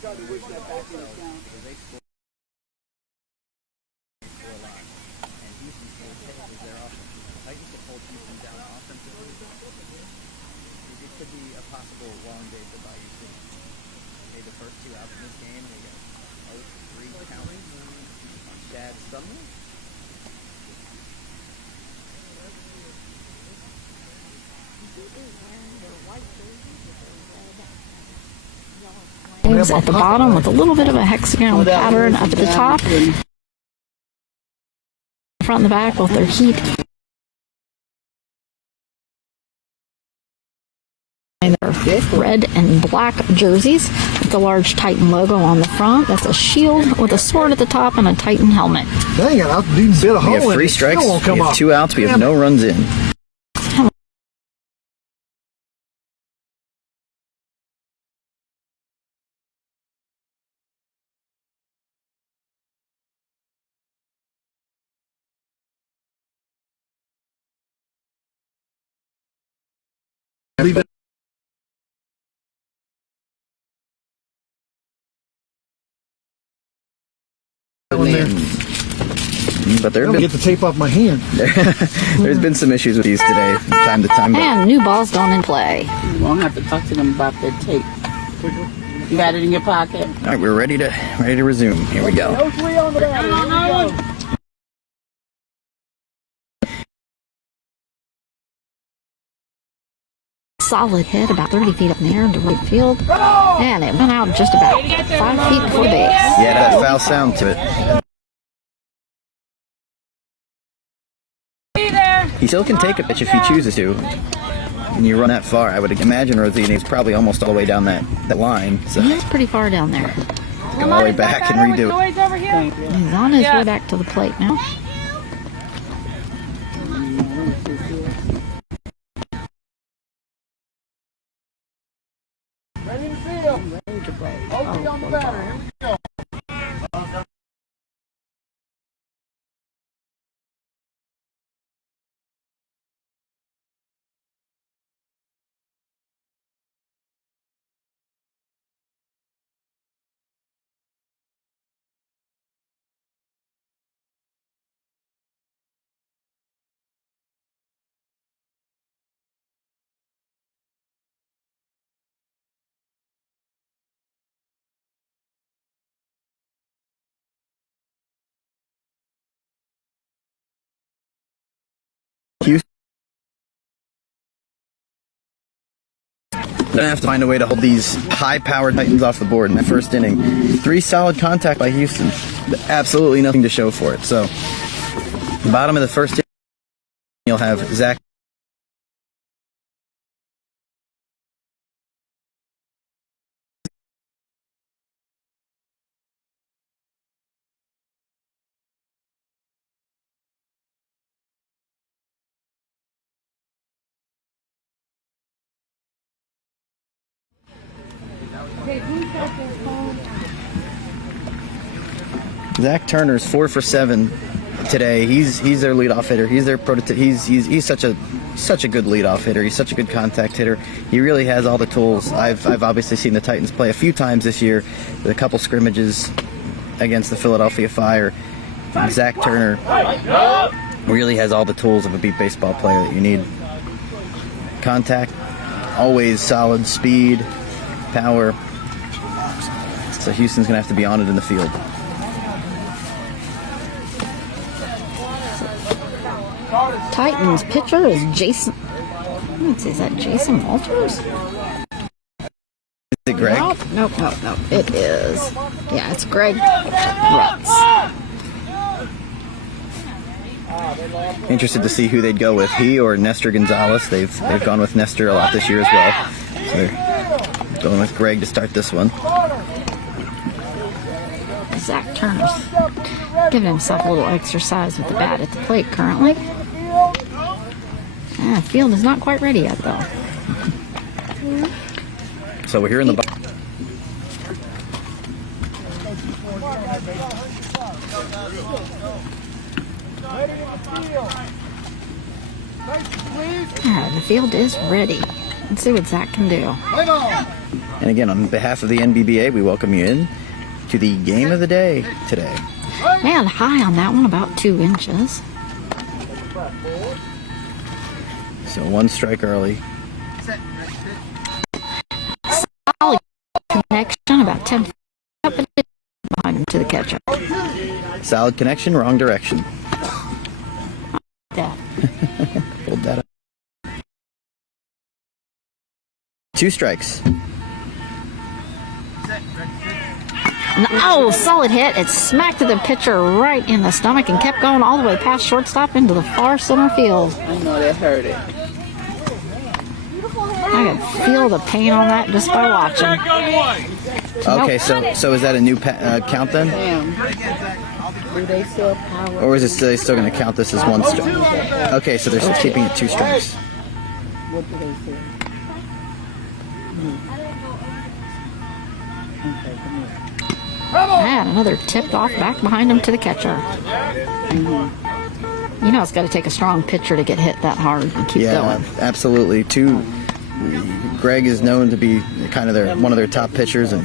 Could be a possible long day for Bayou City. Okay, the first 2 outs in this game, we got 0-3 count on Chad Sumner. At the bottom with a little bit of a hexagon pattern up at the top. Front and the back, both their heat. Red and black jerseys with the large Titan logo on the front. That's a shield with a sword at the top and a Titan helmet. Dang it, I didn't bit a hole. We have 3 strikes, we have 2 outs, we have no runs in. Leave it. But there get the tape off my hand. There's been some issues with these today from time to time. And new balls going in play. You won't have to talk to them about that tape. You got it in your pocket? All right, we're ready to resume. Here we go. Solid hit about 30 feet up in the air into right field. And it went out just about 5 feet before the base. Yeah, that foul sound to it. He still can take a pitch if he chooses to. When you run that far, I would imagine Rosini's probably almost all the way down that line. So He's pretty far down there. go all the way back and redo it. He's on his way back to the plate now. Ready to field. Ready to play. Open on the batter. Here we go. They're going to have to find a way to hold these high-powered Titans off the board in that first inning. 3 solid contact by Houston. Absolutely nothing to show for it. So, bottom of the first inning, you'll have Zach. Zach Turner's 4 for 7 today. He's their leadoff hitter. He's their prototype. He's such a good leadoff hitter. He's such a good contact hitter. He really has all the tools. I've obviously seen the Titans play a few times this year, with a couple scrimmages against the Philadelphia Fire. And Zach Turner really has all the tools of a beat baseball player that you need. Contact, always solid, speed, power. So Houston's gonna have to be on it in the field. Titans pitcher is Jason. Is that Jason Walters? Is it Greg? Nope. It is. Yeah, it's Greg Rutz. Interested to see who they'd go with, he or Nestor Gonzalez. They've gone with Nestor a lot this year as well. So they're going with Greg to start this one. Zach Turner's giving himself a little exercise with the bat at the plate currently. The field is not quite ready yet, though. So we're here in the box. The field is ready. Let's see what Zach can do. Play ball. And again, on behalf of the NBBA, we welcome you in to the game of the day today. Man, high on that one, about 2 inches. So 1 strike early. Solid connection, about 10 feet up and behind him to the catcher. Solid connection, wrong direction. Yeah. Pulled that up. 2 strikes. Oh, solid hit. It smacked the pitcher right in the stomach and kept going all the way past shortstop into the far center field. I know that hurt it. I could feel the pain on that just by watching. Okay, so is that a new count then? Damn. Do they still power? Or is it still going to count this as 1 strike? Okay, so they're still keeping it 2 strikes. What do they say? Okay, come here. And another tipped off back behind him to the catcher. You know it's got to take a strong pitcher to get hit that hard and keep going. Absolutely. Greg is known to be kind of one of their top pitchers, and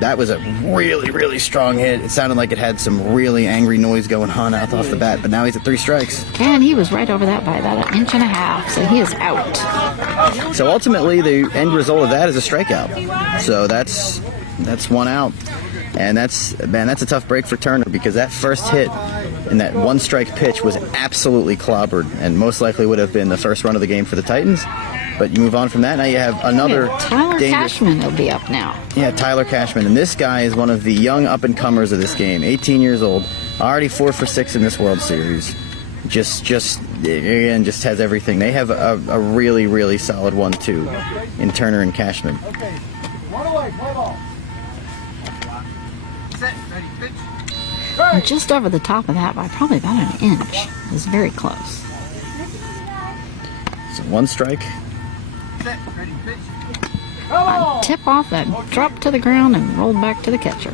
that was a really, really strong hit. It sounded like it had some really angry noise going on out off the bat, but now he's at 3 strikes. And he was right over that by about 1.5 inches, so he is out. So ultimately, the end result of that is a strikeout. So that's 1 out. And that's a tough break for Turner, because that first hit in that 1 strike pitch was absolutely clobbered and most likely would have been the first run of the game for the Titans. But you move on from that, now you have another Tyler Cashman will be up now. Yeah, Tyler Cashman. And this guy is one of the young up-and-comers of this game, 18 years old, already 4 for 6 in this World Series. Just has everything. They have a really, really solid 1-2 in Turner and Cashman. One away. Play ball. Set. Ready. Pitch. And just over the top of that by probably about 1 inch. It was very close. So 1 strike. Set. Ready. Pitch. A tip off that dropped to the ground and rolled back to the catcher.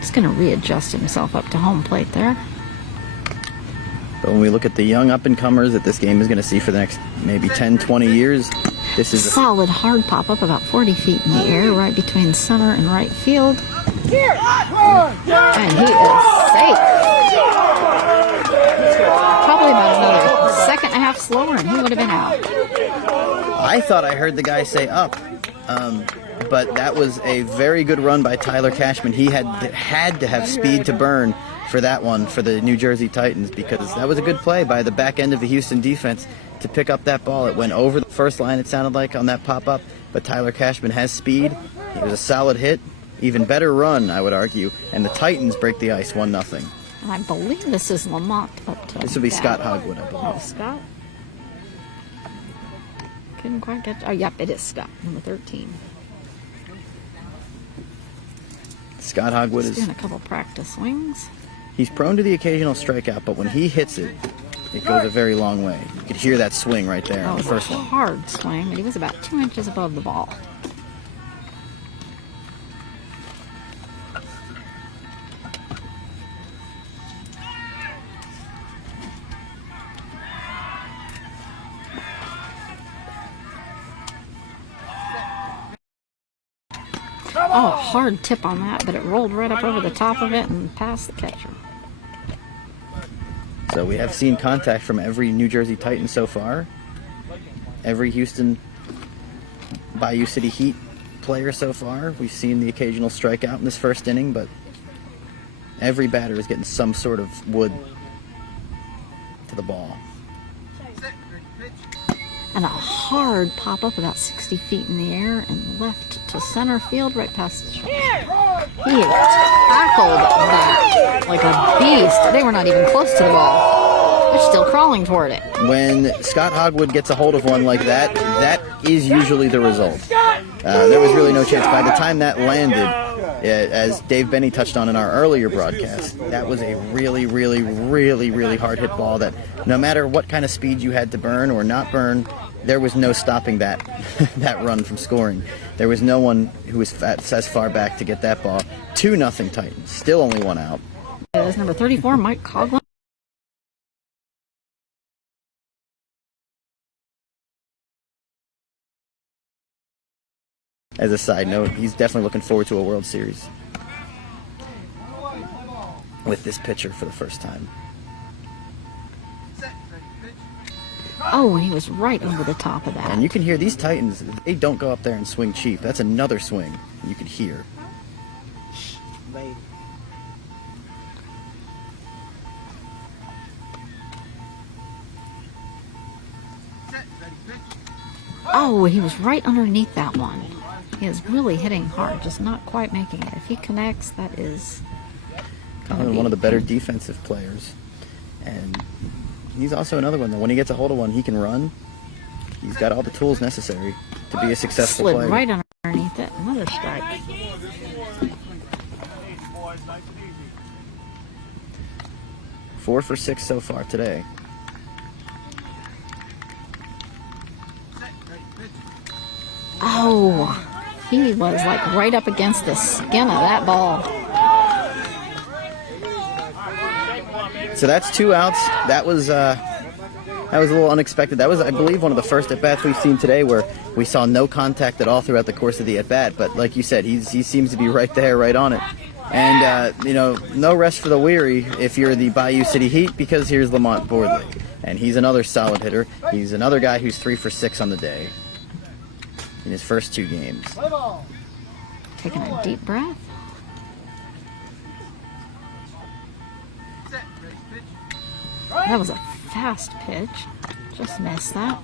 He's going to readjust himself up to home plate there. But when we look at the young up-and-comers that this game is going to see for the next maybe 10, 20 years, this is Solid hard pop-up about 40 feet in the air right between center and right field. And he is safe. Probably about another 1.5 seconds slower and he would have been out. I thought I heard the guy say up, but that was a very good run by Tyler Cashman. He had to have speed to burn for that one for the New Jersey Titans, because that was a good play by the back end of the Houston defense to pick up that ball. It went over the first line, it sounded like, on that pop-up, but Tyler Cashman has speed. It was a solid hit, even better run, I would argue, and the Titans break the ice 1-0. I believe this is Lamont up to This would be bat. Scott Hogwood, I believe. Oh, Scott? Couldn't quite get... Oh, yep, it is Scott, number 13. Scott Hogwood He's is... doing a couple practice swings. He's prone to the occasional strikeout, but when he hits it, it goes a very long way. You could hear that swing right there That on the was first a one. hard swing, but he was about 2 inches above the ball. Oh, a hard tip on that, but it rolled right up over the top of it and past the catcher. So we have seen contact from every New Jersey Titan so far. Every Houston Bayou City Heat player so far. We've seen the occasional strikeout in this first inning, but every batter is getting some sort of wood to the ball. And a hard pop-up about 60 feet in the air and left to center field right past the short. He tackled that like a beast. They were not even close to the ball. They're still crawling toward it. When Scott Hogwood gets a hold of one like that, that is usually the result. There was really no chance. By the time that landed, as Dave Benny touched on in our earlier broadcast, that was a really, really, really, really hard hit ball that no matter what kind of speed you had to burn or not burn, there was no stopping that that run from scoring. There was no one who was as far back to get that ball. 2-0 Titans, still only 1 out. That's number 34, Mike Coughlin. as a side note, he's definitely looking forward to a World Series with this pitcher for the first time. Set, ready, pitch. Oh, and he was right over the top of that. And you can hear these Titans, they don't go up there and swing cheap. That's another swing you can hear. Late. Set, ready, pitch. Oh, he was right underneath that one. He is really hitting hard, just not quite making it. If he connects, that is gonna be One of the better defensive players. And he's also another one that when he gets a hold of one, he can run. He's got all the tools necessary to be a successful slid player. right underneath it. Another strike. 4 for 6 so far today. Set, ready, pitch. Oh, he was like right up against the skin of that ball. So that's 2 outs. That was a little unexpected. That was, I believe, one of the first at-bats we've seen today where we saw no contact at all throughout the course of the at-bat. But like you said, he seems to be right there, right on it. And, no rest for the weary if you're the Bayou City Heat, because here's Lamont Boardley. And he's another solid hitter. He's another guy who's 3 for 6 on the day in his first 2 games. Play ball. Taking a deep breath. Set, ready, pitch. That was a fast pitch. Just missed that.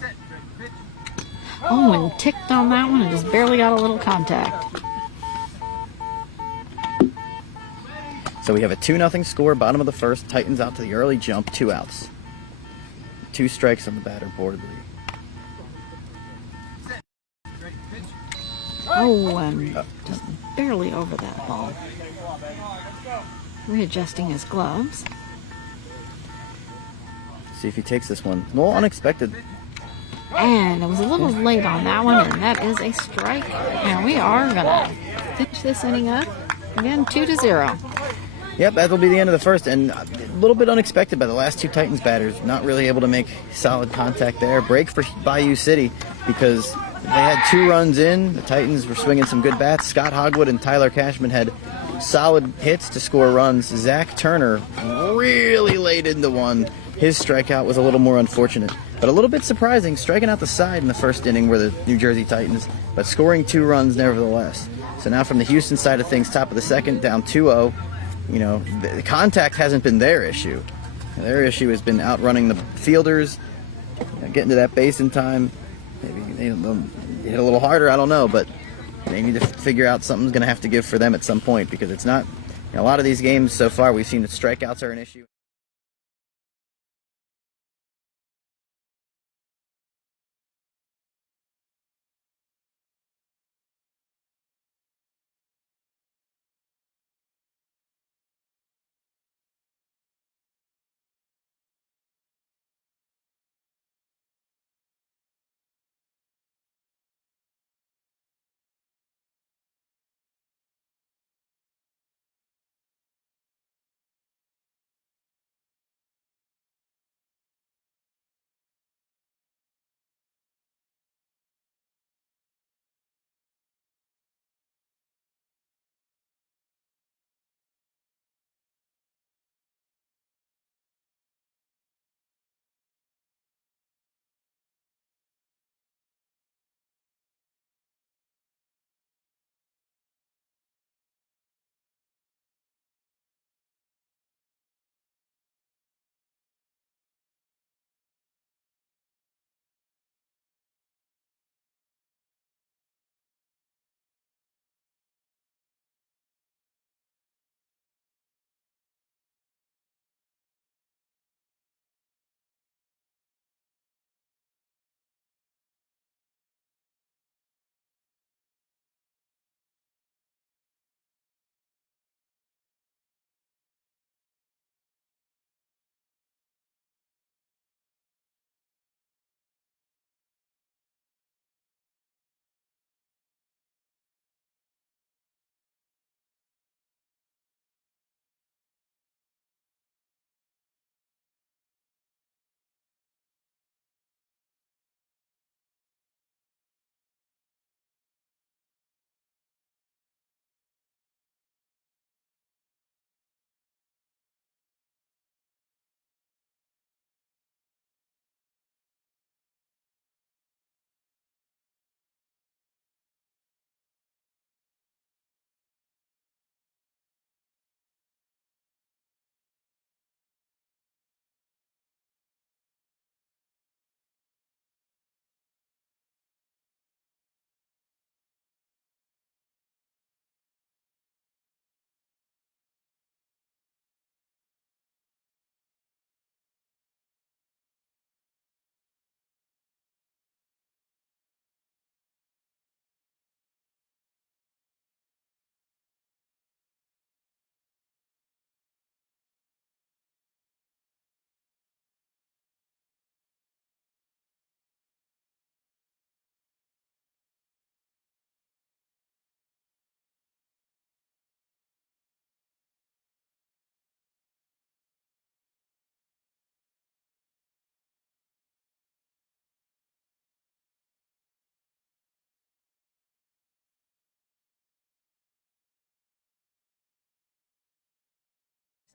Set, ready, pitch. Oh, and ticked on that one and just barely got a little contact. So we have a 2-0 score, bottom of the first. Titans out to the early jump, 2 outs. 2 strikes on the batter, Boardley. Set, ready, pitch. Oh, and just barely over that ball. Readjusting his gloves. See if he takes this one. A little unexpected. And it was a little late on that one, and that is a strike. And we are going to finish this inning up. Again, 2-0. Yep, that'll be the end of the first. And a little bit unexpected by the last 2 Titans batters. Not really able to make solid contact there. Break for Bayou City because they had 2 runs in. The Titans were swinging some good bats. Scott Hogwood and Tyler Cashman had solid hits to score runs. Zach Turner really laid into one. His strikeout was a little more unfortunate, but a little bit surprising. Striking out the side in the first inning were the New Jersey Titans, but scoring 2 runs nevertheless. So now from the Houston side of things, top of the second, down 2-0. The contact hasn't been their issue. Their issue has been outrunning the fielders, getting to that base in time. Maybe they'll hit a little harder, I don't know, but they need to figure out something's going to have to give for them at some point, because it's not, a lot of these games so far we've seen that strikeouts are an issue.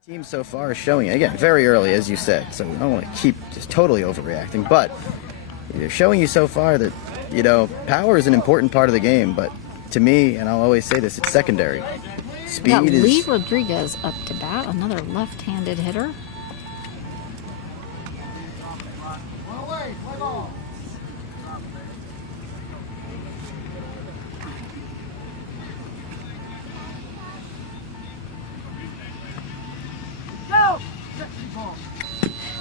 Team so far is showing, again, very early, as you said, so I don't want to keep just totally overreacting, but they're showing you so far that, you know, power is an important part of the game, but to me, and I'll always say this, it's secondary. We got Speed Lee is... Rodriguez up to bat, another left-handed hitter.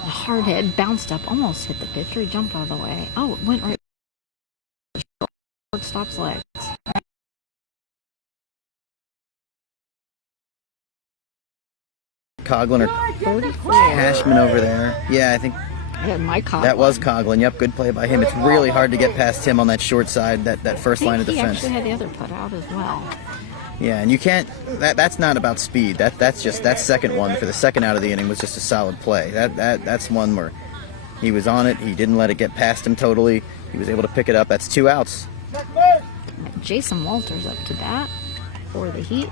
A hard hit, bounced up, almost hit the pitcher, jumped out of the way. Oh, it went right shortstop's legs. Coughlin or Cashman over there. Yeah, I think Yeah, Mike Coughlin. that was Coughlin. Yep, good play by him. It's really hard to get past him on that short side, that first line of He defense. actually had the other put out as well. Yeah, and you can't. That's not about speed. That's just that second one for the second out of the inning was just a solid play. That's one where he was on it. He didn't let it get past him totally. He was able to pick it up. That's 2 outs. Jason Walters up to bat for the Heat.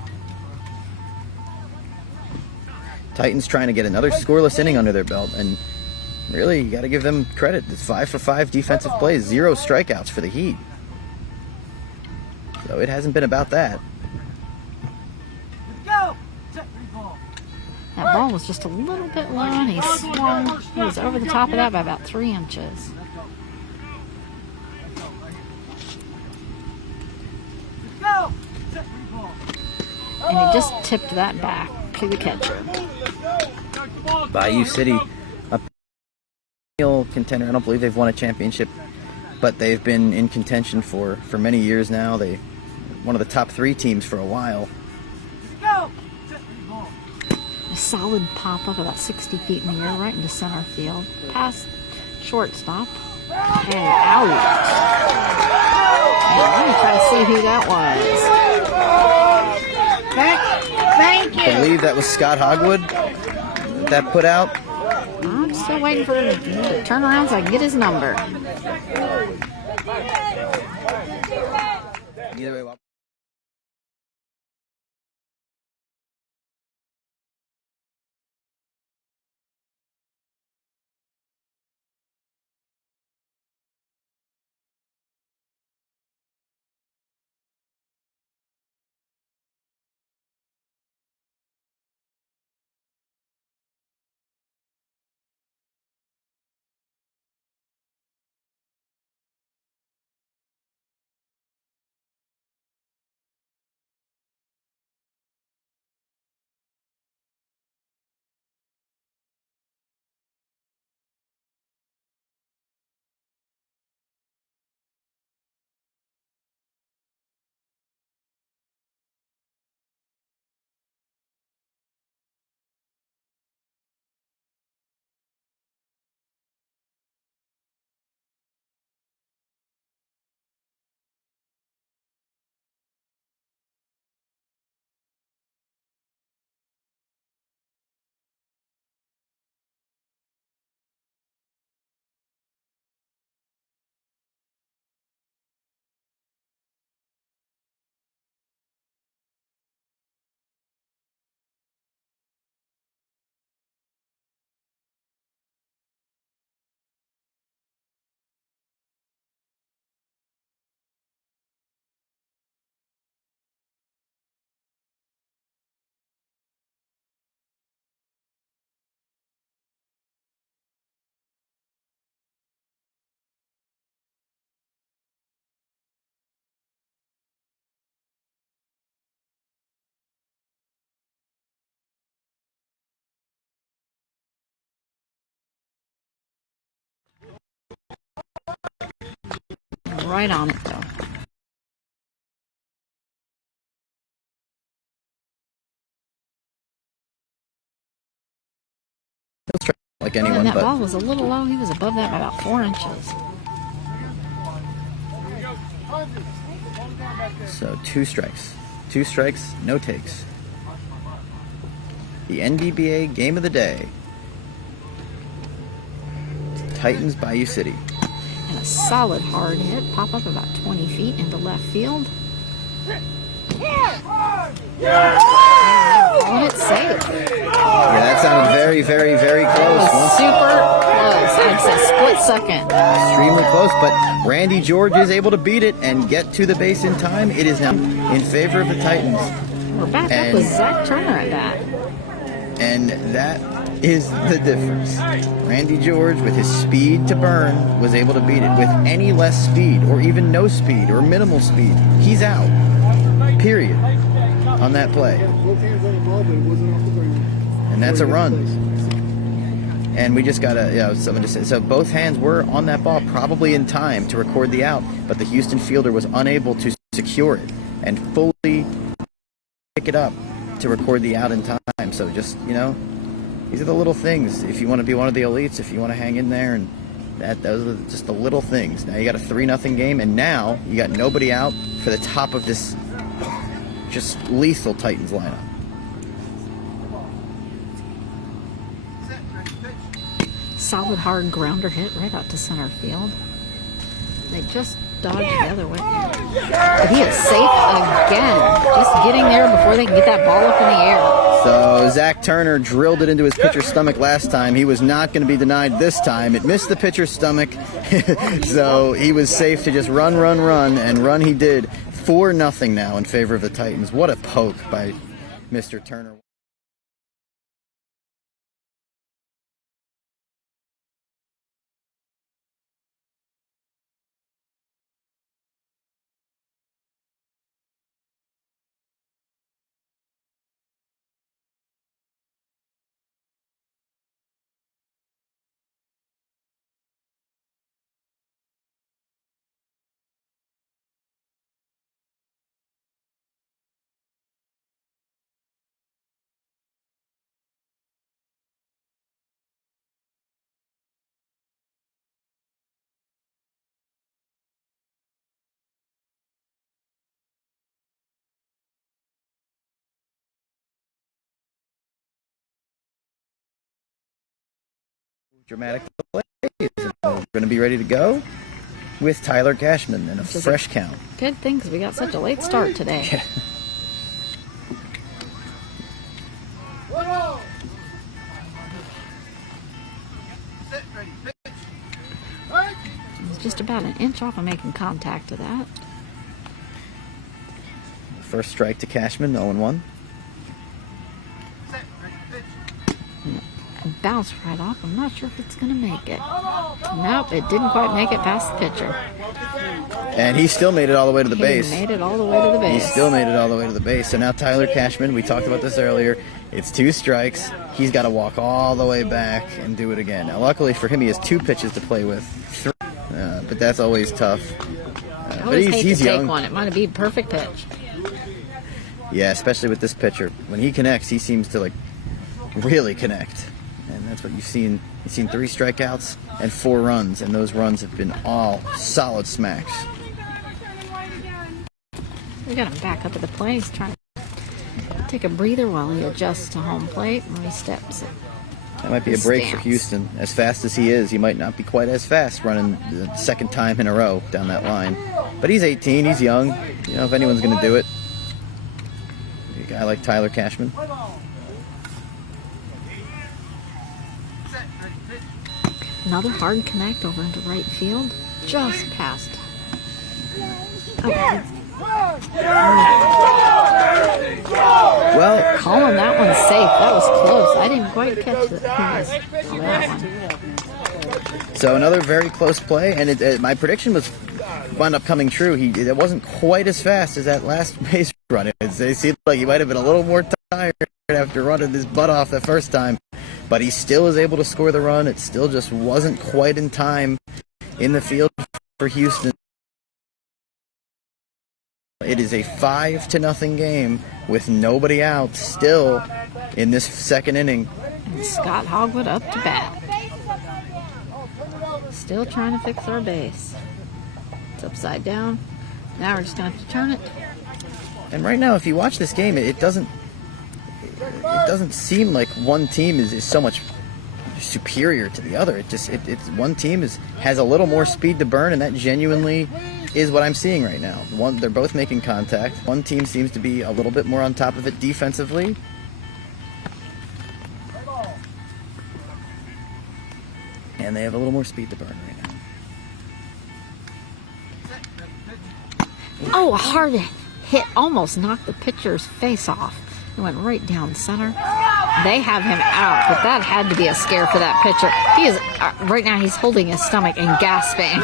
Titans trying to get another scoreless inning under their belt, and really you got to give them credit. It's 5 for 5 defensive plays, 0 strikeouts for the Heat. So it hasn't been about that. That ball was just a little bit low, and he swung. He was over the top of that by about 3 inches. And he just tipped that back to the catcher. Bayou City, a perennial contender. I don't believe they've won a championship, but they've been in contention for many years now. They one of the top 3 teams for a while. A solid pop-up about 60 feet in the air right into center field. Past shortstop. And out. And let me try to see who that was. Thank you. I believe that was Scott Hogwood that put out. I'm still waiting for him to turn around so I can get his number. Either way, well, Right on it, though. he'll try like And anyone, that but ball was a little low. He was above that by about 4 inches. so 2 strikes. 2 strikes, no takes. The NBBA game of the day. Titans Bayou City. And a solid hard hit. Pop up about 20 feet into left field. And that calling it safe. Yeah, that sounded very, very, very That close. was super close. I'd say split second. Extremely close, but Randy George is able to beat it and get to the base in time. It is now in favor of the Titans. We're back up with Zach Turner at that. And that is the difference. Randy George, with his speed to burn, was able to beat it. With any less speed, or even no speed, or minimal speed, he's out. Period. On that play. And that's a run. And we just gotta, something to say. So both hands were on that ball, probably in time to record the out, but the Houston fielder was unable to secure it and fully pick it up to record the out in time. So just, these are the little things. If you want to be one of the elites, if you want to hang in there, and those are just the little things. Now you got a 3-0 game, and now you got nobody out for the top of this just lethal Titans lineup. Solid hard grounder hit right out to center field. They just dodged the other way. But he is safe again. Just getting there before they can get that ball up in the air. So Zach Turner drilled it into his pitcher's stomach last time. He was not going to be denied this time. It missed the pitcher's stomach. So he was safe to just run, and run he did. 4-0 now in favor of the Titans. What a poke by Mr. Turner. Dramatic plays. We're going to be ready to go with Tyler Cashman and a fresh count. Good thing because we got such a late start today. Yeah. Set, ready, pitch. It's just about an inch off of making contact to that. First strike to Cashman, 0-1. Set, ready, pitch. And bounced right off. I'm not sure if it's going to make it. Nope, it didn't quite make it past the pitcher. And he still made it all the way to the base. He made it all the way to the base. He still made it all the way to the base. So now Tyler Cashman, we talked about this earlier, it's 2 strikes. He's got to walk all the way back and do it again. Now, luckily for him, he has 2 pitches to play with. 3, but that's always tough. I always hate he's to take young. one. It might have been a perfect pitch. Yeah, especially with this pitcher. When he connects, he seems to really connect. And that's what you've seen. You've seen 3 strikeouts and 4 runs, and those runs have been all solid smacks. We got him back up at the plate. He's trying to take a breather while he adjusts to home plate and re-steps it. That might be a break for Houston. As fast as he is, he might not be quite as fast running the second time in a row down that line. But he's 18, he's young. If anyone's going to do it, a guy like Tyler Cashman. Set, ready, pitch. Another hard connect over into right field. Just past. Oh, Well, calling that one safe. That was close. I didn't quite catch that one. so another very close play, and my prediction wound up coming true. It wasn't quite as fast as that last base run. It seemed like he might have been a little more tired after running his butt off the first time, but he still is able to score the run. It still just wasn't quite in time in the field for Houston. It is a 5-0 game with nobody out still in this second inning. And Scott Hogwood up to bat. Still trying to fix our base. It's upside down. Now we're just going to have to turn it. And right now, if you watch this game, it doesn't seem like one team is so much superior to the other. It's one team has a little more speed to burn, and that genuinely is what I'm seeing right now. They're both making contact. One team seems to be a little bit more on top of it defensively, they have a little more speed to burn right now. Oh, a hard hit almost knocked the pitcher's face off. It went right down center. They have him out, but that had to be a scare for that pitcher. He is right now. He's holding his stomach and gasping.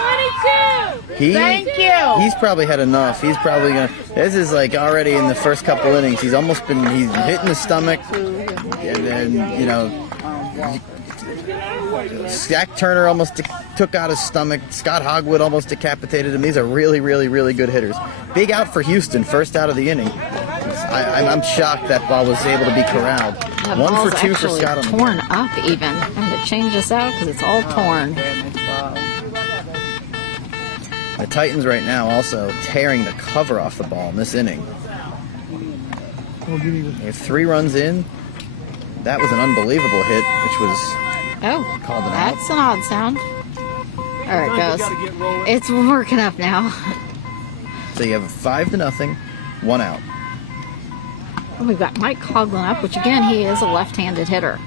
Thank you. He's probably had enough. He's probably gonna. This is like already in the first couple innings. He's hitting the stomach, and then Zach Turner almost took out his stomach. Scott Hogwood almost decapitated him. These are really, really, really good hitters. Big out for Houston, first out of the inning. I'm shocked that ball was able to be corralled. That 1 ball's for 2 for actually Scott on the torn game. up even. I had to change this out because it's all torn. The Titans right now also tearing the cover off the ball in this inning. They have 3 runs in. That was an unbelievable hit, which was called an out. That's an odd sound. There it goes. It's working up now. So you have 5-0, 1 out. And we've got Mike Coughlin up, which again, he is a left-handed hitter.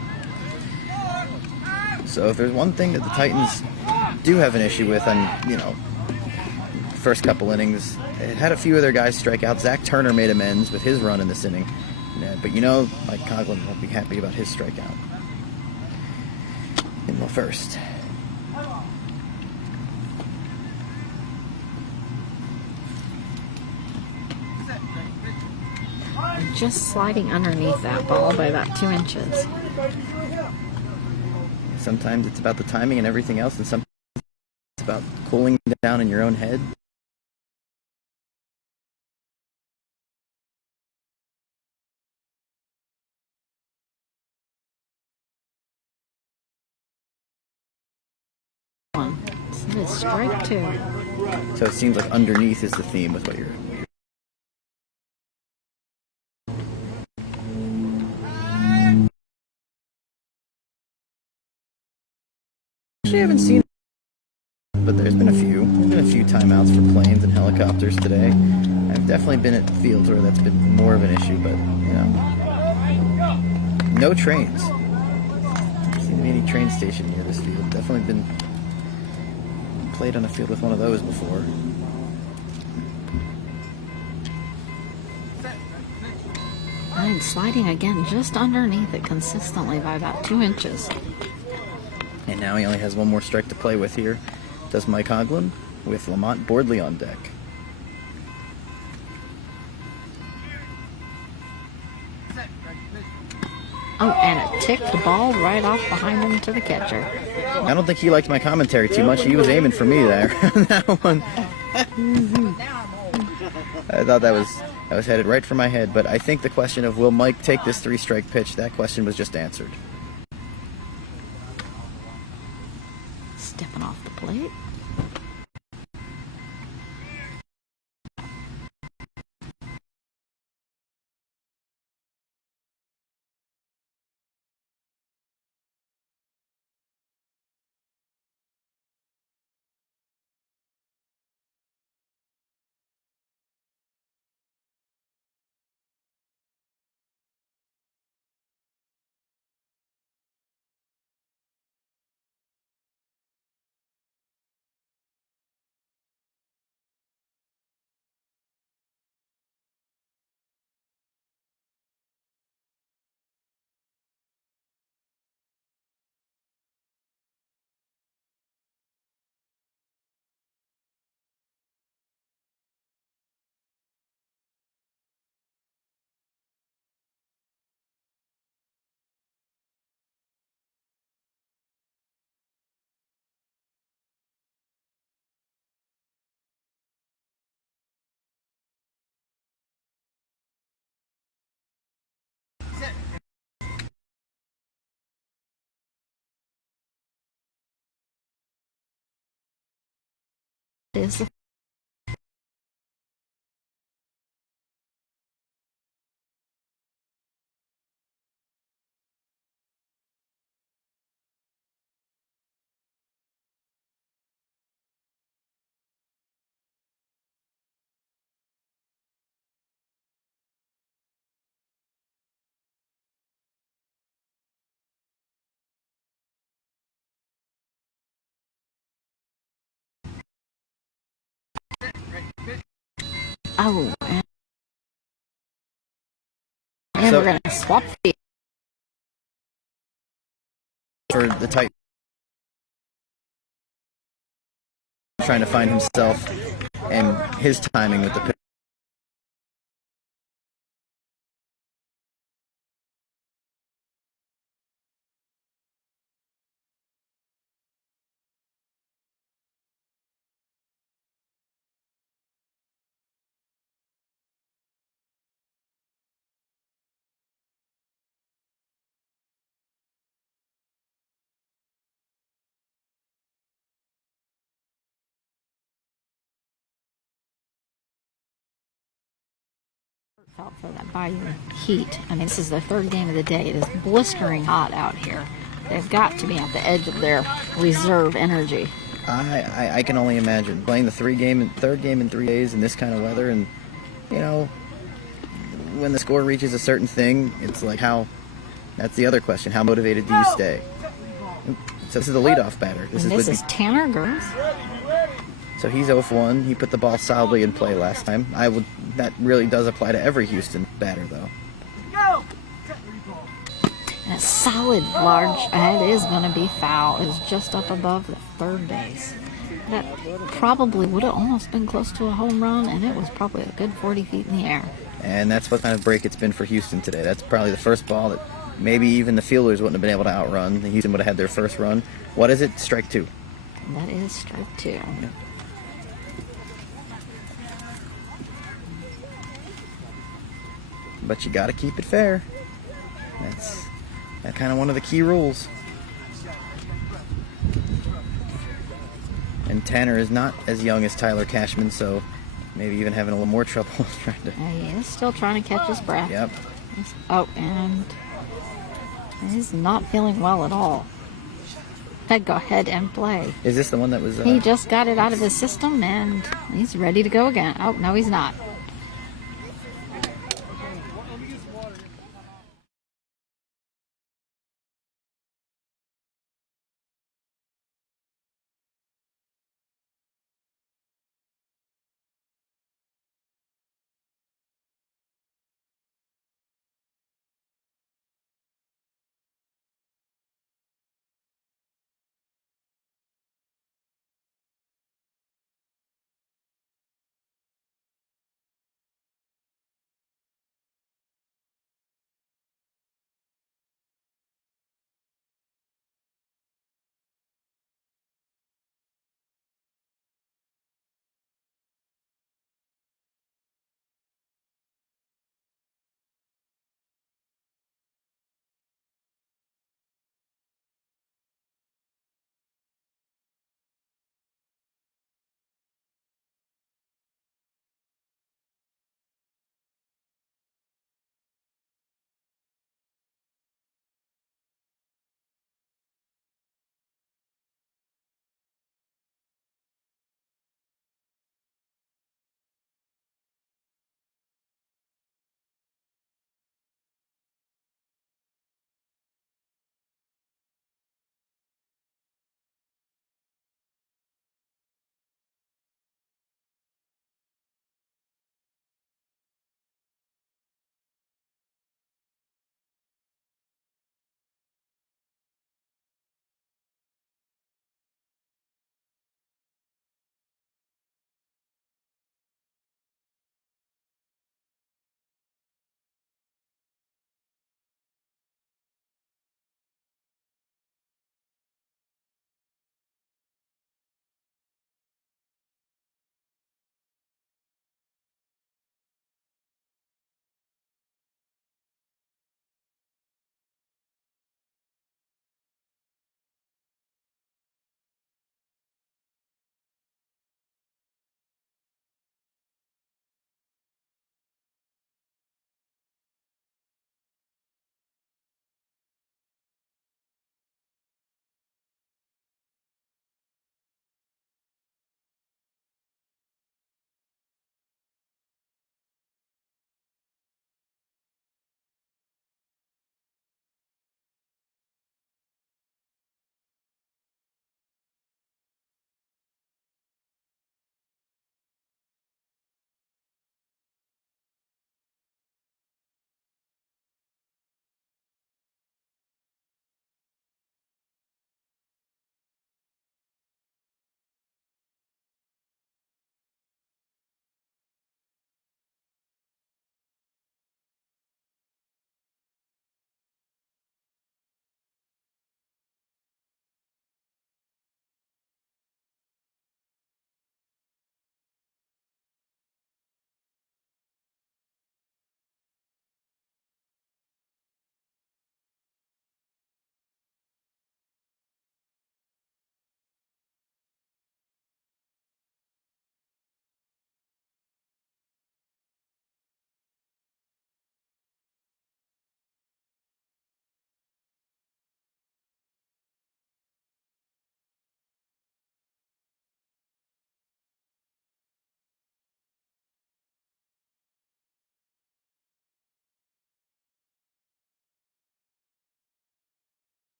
So if there's one thing that the Titans do have an issue with on, first couple innings, it had a few of their guys strike out. Zach Turner made amends with his run in this inning. But Mike Coughlin won't be happy about his strikeout in the first. Just sliding underneath that ball by about 2 inches. Sometimes it's about the timing and everything else, and sometimes it's about cooling down in your own head. So it's strike 2. So it seems like underneath is the theme with what you're. Actually, I haven't seen, but there's been a few. There's been a few timeouts for planes and helicopters today. I've definitely been at fields where that's been more of an issue, but no trains. There seems to be any train station near this field. Definitely been played on a field with one of those before. And sliding again just underneath it consistently by about 2 inches. And now he only has one more strike to play with here. Does Mike Coughlin with Lamont Boardley on deck. Oh, and it ticked the ball right off behind him to the catcher. I don't think he liked my commentary too much. He was aiming for me there on that one. I thought that was headed right for my head. But I think the question of will Mike take this 3-strike pitch, that question was just answered. Stepping off the plate. Is the Oh, and So we're going to swap feet. for the tight, trying to find himself and his timing with the pitch. Felt for that Bayou heat. I mean, this is the third game of the day. It is blistering hot out here. They've got to be at the edge of their reserve energy. I can only imagine playing the third game in 3 days in this kind of weather, and you know, when the score reaches a certain thing, it's like how. That's the other question: how motivated do you stay? So this is the leadoff batter. This is Tanner Gerns. So he's 0 for 1. He put the ball solidly in play last time. That really does apply to every Houston batter, though. And a solid large. It is going to be foul. It's just up above the third base. That probably would have almost been close to a home run, and it was probably a good 40 feet in the air. And that's what kind of break it's been for Houston today. That's probably the first ball that maybe even the fielders wouldn't have been able to outrun. Houston would have had their first run. What is it? Strike 2. That is strike 2. Yeah. But you got to keep it fair. That's kind of one of the key rules. And Tanner is not as young as Tyler Cashman, so maybe even having a little more trouble trying to. He is still trying to catch his breath. Yep. Oh, and he's not feeling well at all. Go ahead and play. Is this the one that was? He just got it out of his system, and he's ready to go again. Oh, no, he's not.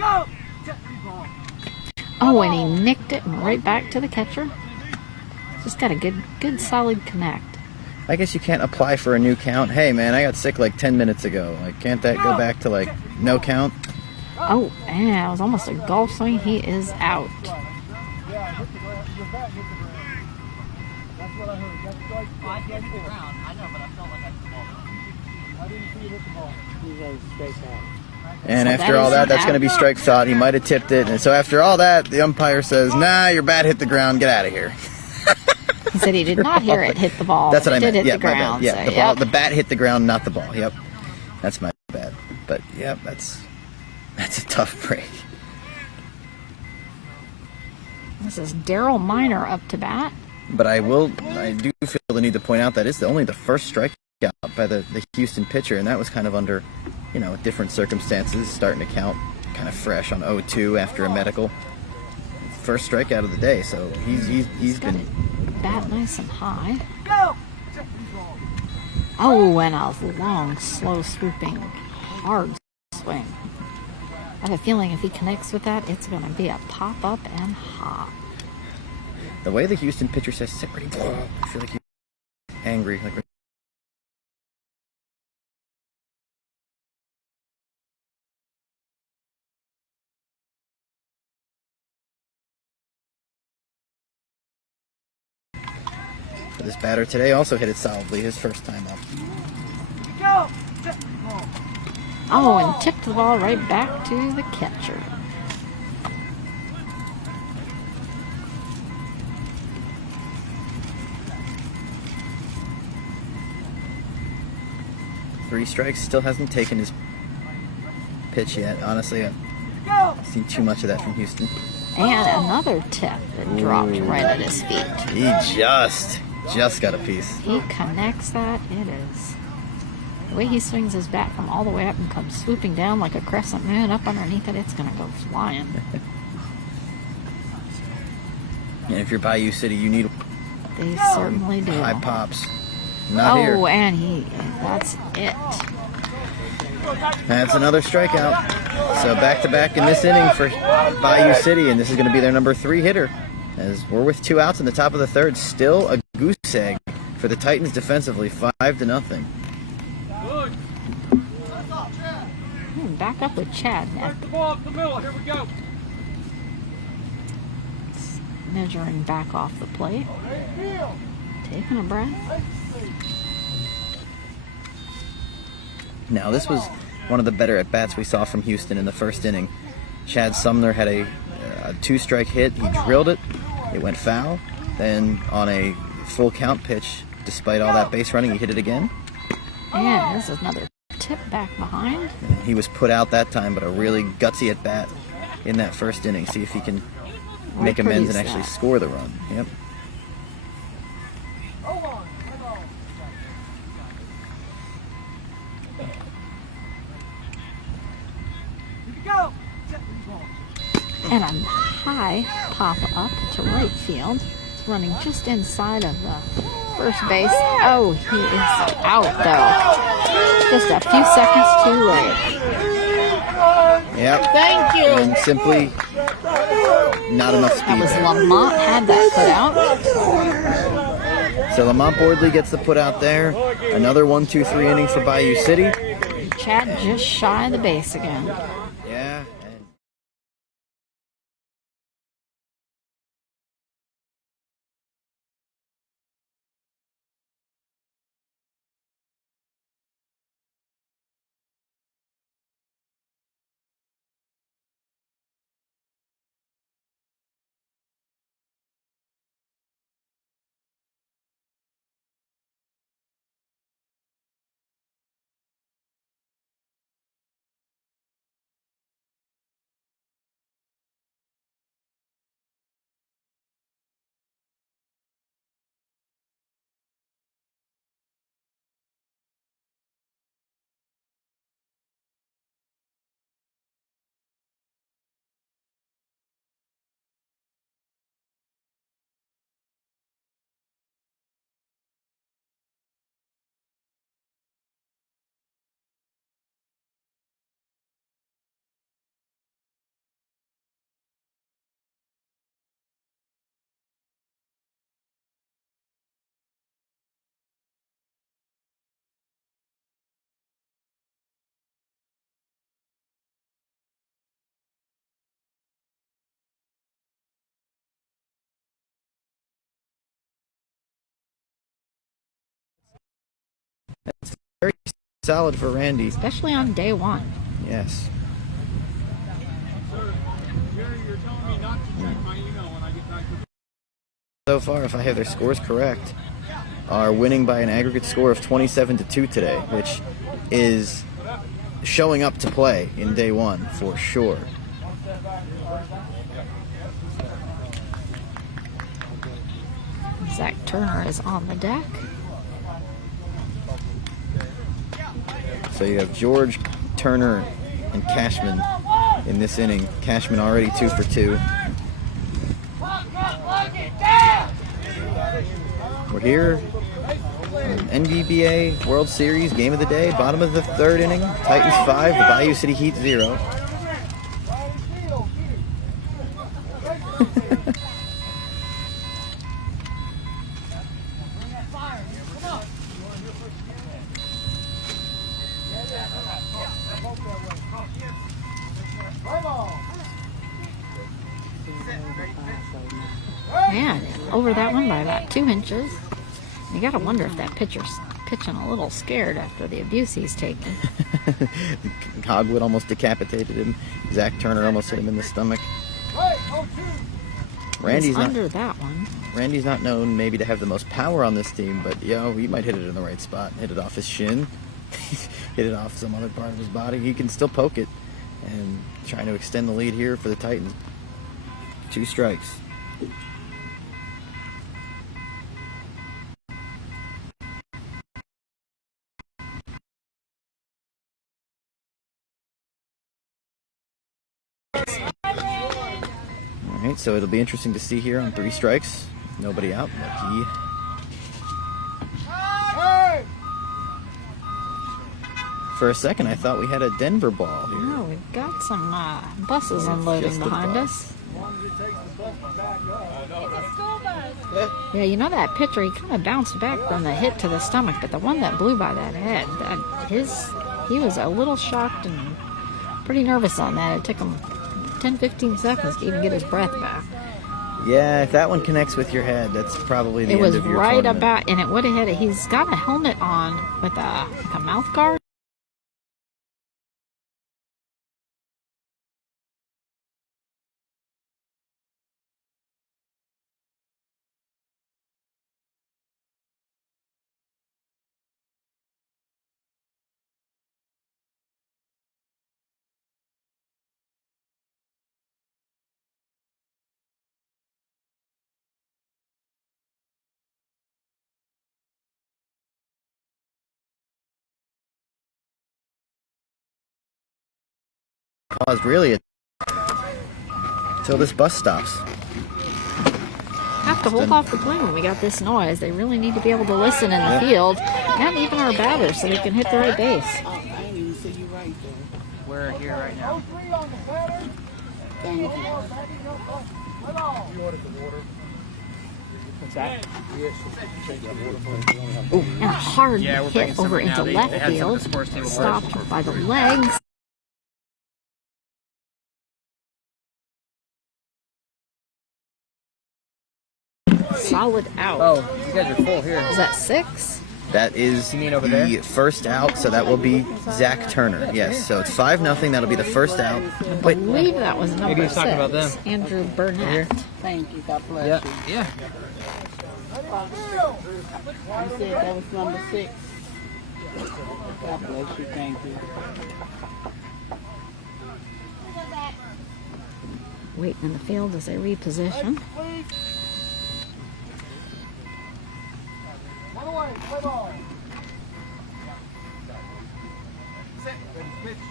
Go! Set, ready, ball. Oh, and he nicked it and right back to the catcher. Just got a good solid connect. I guess you can't apply for a new count. Hey, man, I got sick like 10 minutes ago. Like, can't that go back to like no count? Oh, and it was almost a golf swing. He is out. Yeah, hit the ground. Your bat hit the ground. That's what I heard. That's strike. I did hit the ground. I know, but I felt like I hit the ball. I didn't see you hit the ball. You guys straight out. And So after that all is that, an that's going to out. be strike thought. He might have tipped it. And so after all that, the umpire says, nah, your bat hit the ground. Get out of here. He said he did not hear it hit the ball. That's what but I it meant. did hit Yeah, the my bad. ground. Yeah, so, the ball, yep. the bat hit the ground, not the ball. Yep. That's my bad. But, yep, that's a tough break. This is Daryl Miner up to bat. But I do feel the need to point out that it's only the first strikeout by the Houston pitcher, and that was kind of under, different circumstances, starting to count kind of fresh on 0-2 after a medical. First strikeout of the day, so he's Got been. it bat nice and high. Go! Set, ready, ball. Oh, and a long, slow, swooping, hard swing. I have a feeling if he connects with that, it's going to be a pop up and hop. The way the Houston pitcher says "sit ready, ball," I feel like he's angry. Like but this batter today also hit it solidly, his first time up. Go! Set, ready, ball. Oh, and tipped the ball right back to the catcher. Three strikes, still hasn't taken his pitch yet. Honestly, I've Go! seen too much of that from Houston. And another tip that dropped right at his feet. He just got a piece. He connects that. It is. The way he swings his bat from all the way up and comes swooping down like a crescent moon up underneath it, it's going to go flying. And if you're Bayou City, you need They certainly do. high pops. Not Oh, here. and that's it. That's another strikeout. So back-to-back in this inning for Bayou City, and this is going to be their number 3 hitter. As we're with 2 outs in the top of the third, still a goose egg for the Titans defensively, 5-0. Back up with Chad now. The ball up the middle. Here we go. Measuring back off the plate. Taking a breath. Now, this was one of the better at-bats we saw from Houston in the first inning. Chad Sumner had a 2-strike hit. He drilled it. It went foul. Then on a full count pitch, despite all that base running, he hit it again. And this is another tip back behind. He was put out that time, but a really gutsy at-bat in that first inning. See if he can make amends and actually score the run. Yep. Go! Set, ready, ball. And a high pop up to right field. It's running just inside of the first base. Oh, he is out though. Just a few seconds too late. Yep. Thank you. And simply not enough That was speed. Lamont had that put out. So Lamont Boardley gets the put out there. Another 1-2-3 inning for Bayou City. Chad just shy of the base again. very solid for Randy. especially on day one. Yes. So far, if I have their scores correct, are winning by an aggregate score of 27-2 today, which is showing up to play in day one for sure. Zach Turner is on the deck. So you have George, Turner, and Cashman in this inning. Cashman already 2 for 2. We're here, NBBA World Series game of the day, bottom of the third inning. Titans 5, the Bayou City Heat 0. Man, over that one by about 2 inches. You gotta wonder if that pitcher's pitching a little scared after the abuse he's taken. Hogwood almost decapitated him. Zach Turner almost hit him in the stomach. Randy's under that one. Randy's not known maybe to have the most power on this team, but he might hit it in the right spot. Hit it off his shin, hit it off some other part of his body. He can still poke it and trying to extend the lead here for the Titans. 2 strikes. Alright, so it'll be interesting to see here on 3 strikes. Nobody out. Lucky. For a second, I thought we had a Denver ball here. No, we've got some buses unloading behind us. Yeah, you know that pitcher, he kind of bounced back from the hit to the stomach, but the one that blew by that head, he was a little shocked and pretty nervous on that. It took him 10-15 seconds to even get his breath back. Yeah, if that one connects with your head, that's probably the It end was of your right tournament. about, and it would have hit it. He's got a helmet on with a mouth guard. Paused really until this bus stops. Have to hold off the plane when we got this noise. They really need to be able to listen in the field, and even our batters, so they can hit the right base. Oh, I didn't even see you right there. We're here right now. Thank you. What's that? And a hard Yeah, we're bringing hit some over right now. into They left had some field, of the sports table stopped first. by the legs. Solid out. Oh, you guys are full here. Is that 6? That is You mean over the there? first out, so that will be Zach Turner. Yes, so it's 5-0. That'll be the first out. I believe that was number Maybe he's 6. talking about them. Andrew Burnett. Thank you. God bless Yeah. you. Yeah. You said that was number 6. God bless you. Thank you. Waiting in the field as they reposition.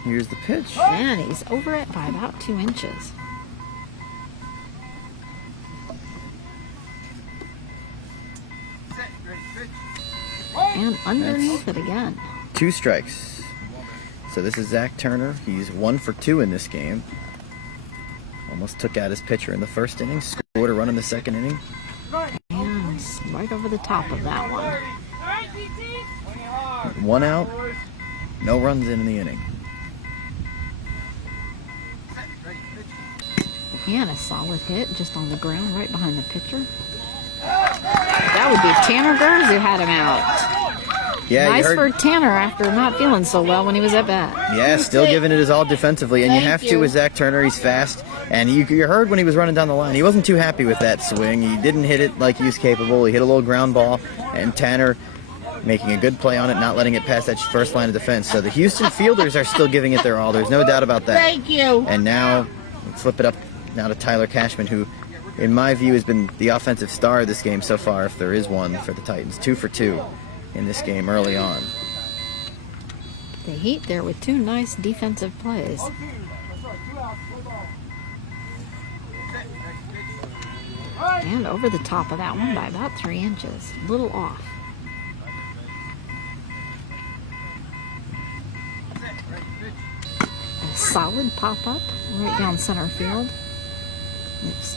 Here's the pitch. And he's over it by about 2 inches. And underneath it again. 2 strikes. So this is Zach Turner. He's 1 for 2 in this game. Almost took out his pitcher in the first inning. Scored a run in the second inning. And right over the top of that one. 1 out. No runs in the inning. And a solid hit just on the ground right behind the pitcher. That would be Tanner Gers who had him out. Yeah, nice you heard, for Tanner after not feeling so well when he was at bat. yeah, still giving it his all defensively, and you have to with Zach Turner. He's fast, and you heard when he was running down the line, he wasn't too happy with that swing. He didn't hit it like he was capable. He hit a little ground ball, and Tanner making a good play on it, not letting it pass that first line of defense. So the Houston fielders are still giving it their all. There's no doubt about that. Thank you. And now, flip it up now to Tyler Cashman, who, in my view, has been the offensive star of this game so far, if there is one for the Titans. 2 for 2 in this game early on. The Heat there with 2 nice defensive plays. And over the top of that one by about 3 inches. A little off. A solid pop-up right down center field. It's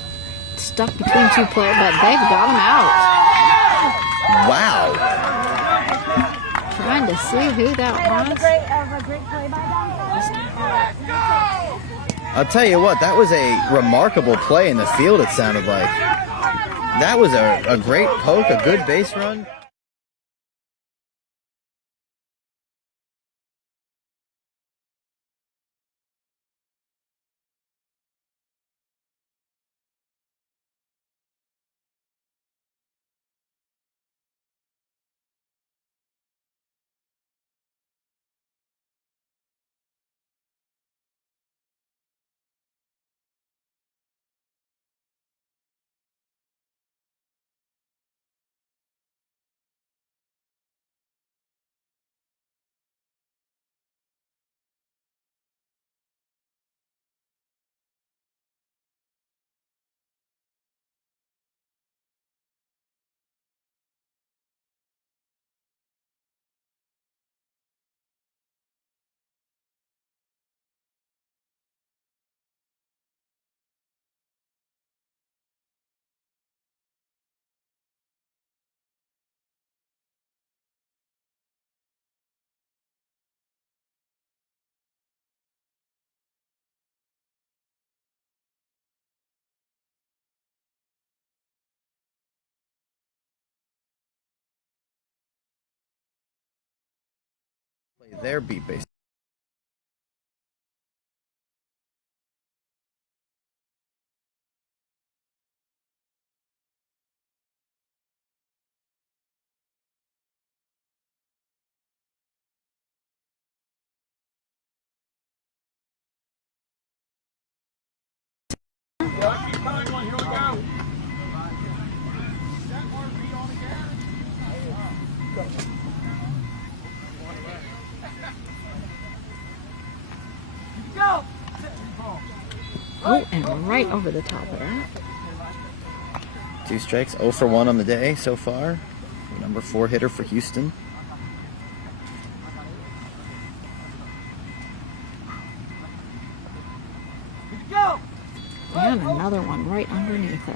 stuck between 2 players, but they've got him out. Wow. Trying to see who that was. I'll tell you what, that was a remarkable play in the field, it sounded like. That was a great poke, a good base run. Their beat base. Oh, and right over the top of that. 2 strikes, 0 for 1 on the day so far. Number 4 hitter for Houston. And another one right underneath it.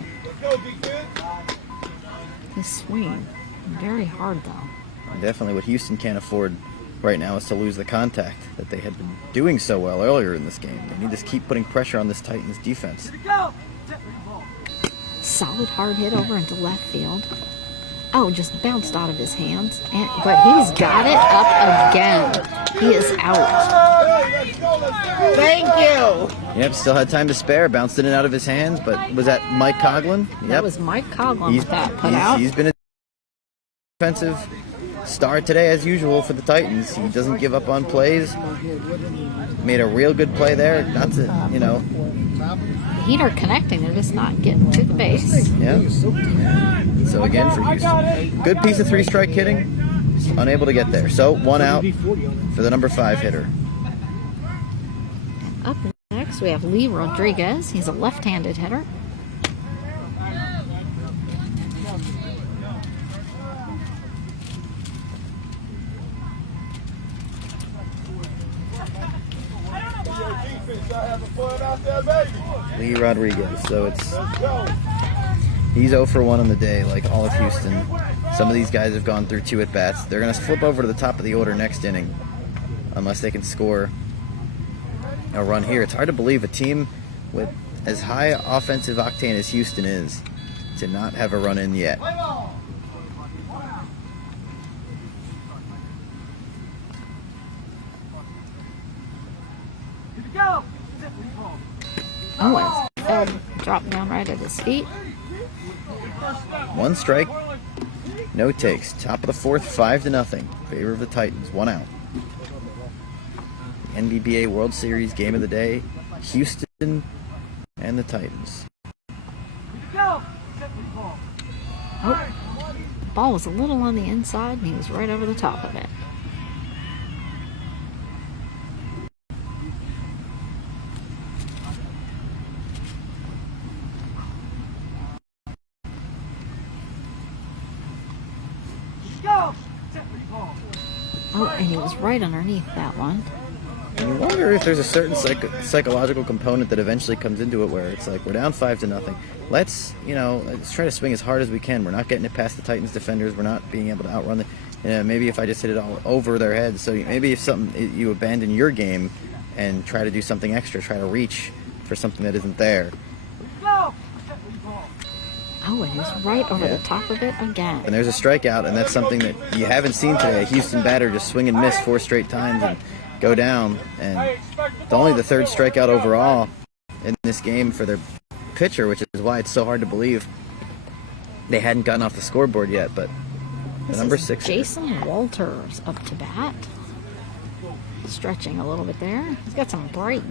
His swing, very hard though. Definitely what Houston can't afford right now is to lose the contact that they had been doing so well earlier in this game. They need to keep putting pressure on this Titans defense. Solid hard hit over into left field. Oh, just bounced out of his hands. But he's got it up again. He is out. Thank you. Yep, still had time to spare. Bounced it in out of his hands, but was that Mike Coughlin? Yep. That was Mike Coughlin with that put out. He's been a defensive star today as usual for the Titans. He doesn't give up on plays. Made a real good play there. Not to, you know. The Heat are connecting. They're just not getting to the base. Yeah. So again for Houston. Good piece of 3-strike hitting. Just unable to get there. So 1 out for the number 5 hitter. And up next we have Lee Rodriguez. He's a left-handed hitter. Lee Rodriguez. So he's 0 for 1 on the day, like all of Houston. Some of these guys have gone through 2 at-bats. They're going to flip over to the top of the order next inning, unless they can score a run here. It's hard to believe a team with as high offensive octane as Houston is to not have a run in yet. Oh, and Feld dropped down right at his feet. 1 strike, no takes. Top of the 4th, 5-0. Favor of the Titans. 1 out. The NBBA World Series game of the day. Houston and the Titans. Oh, the ball was a little on the inside, and he was right over the top of it. Oh, and he was right underneath that one. And you wonder if there's a certain psychological component that eventually comes into it where it's like, we're down 5-0. Let's try to swing as hard as we can. We're not getting it past the Titans defenders. We're not being able to outrun maybe if I just hit it all over their heads. So maybe if you abandon your game and try to do something extra, try to reach for something that isn't there. Oh, and he was right over the top of it again. And there's a strikeout, and that's something that you haven't seen today. A Houston batter just swing and miss 4 straight times and go down. And it's only the 3rd strikeout overall in this game for their pitcher, which is why it's so hard to believe they hadn't gotten off the scoreboard yet. But the number 6, Jason Walters up to bat. Stretching a little bit there. He's got some bright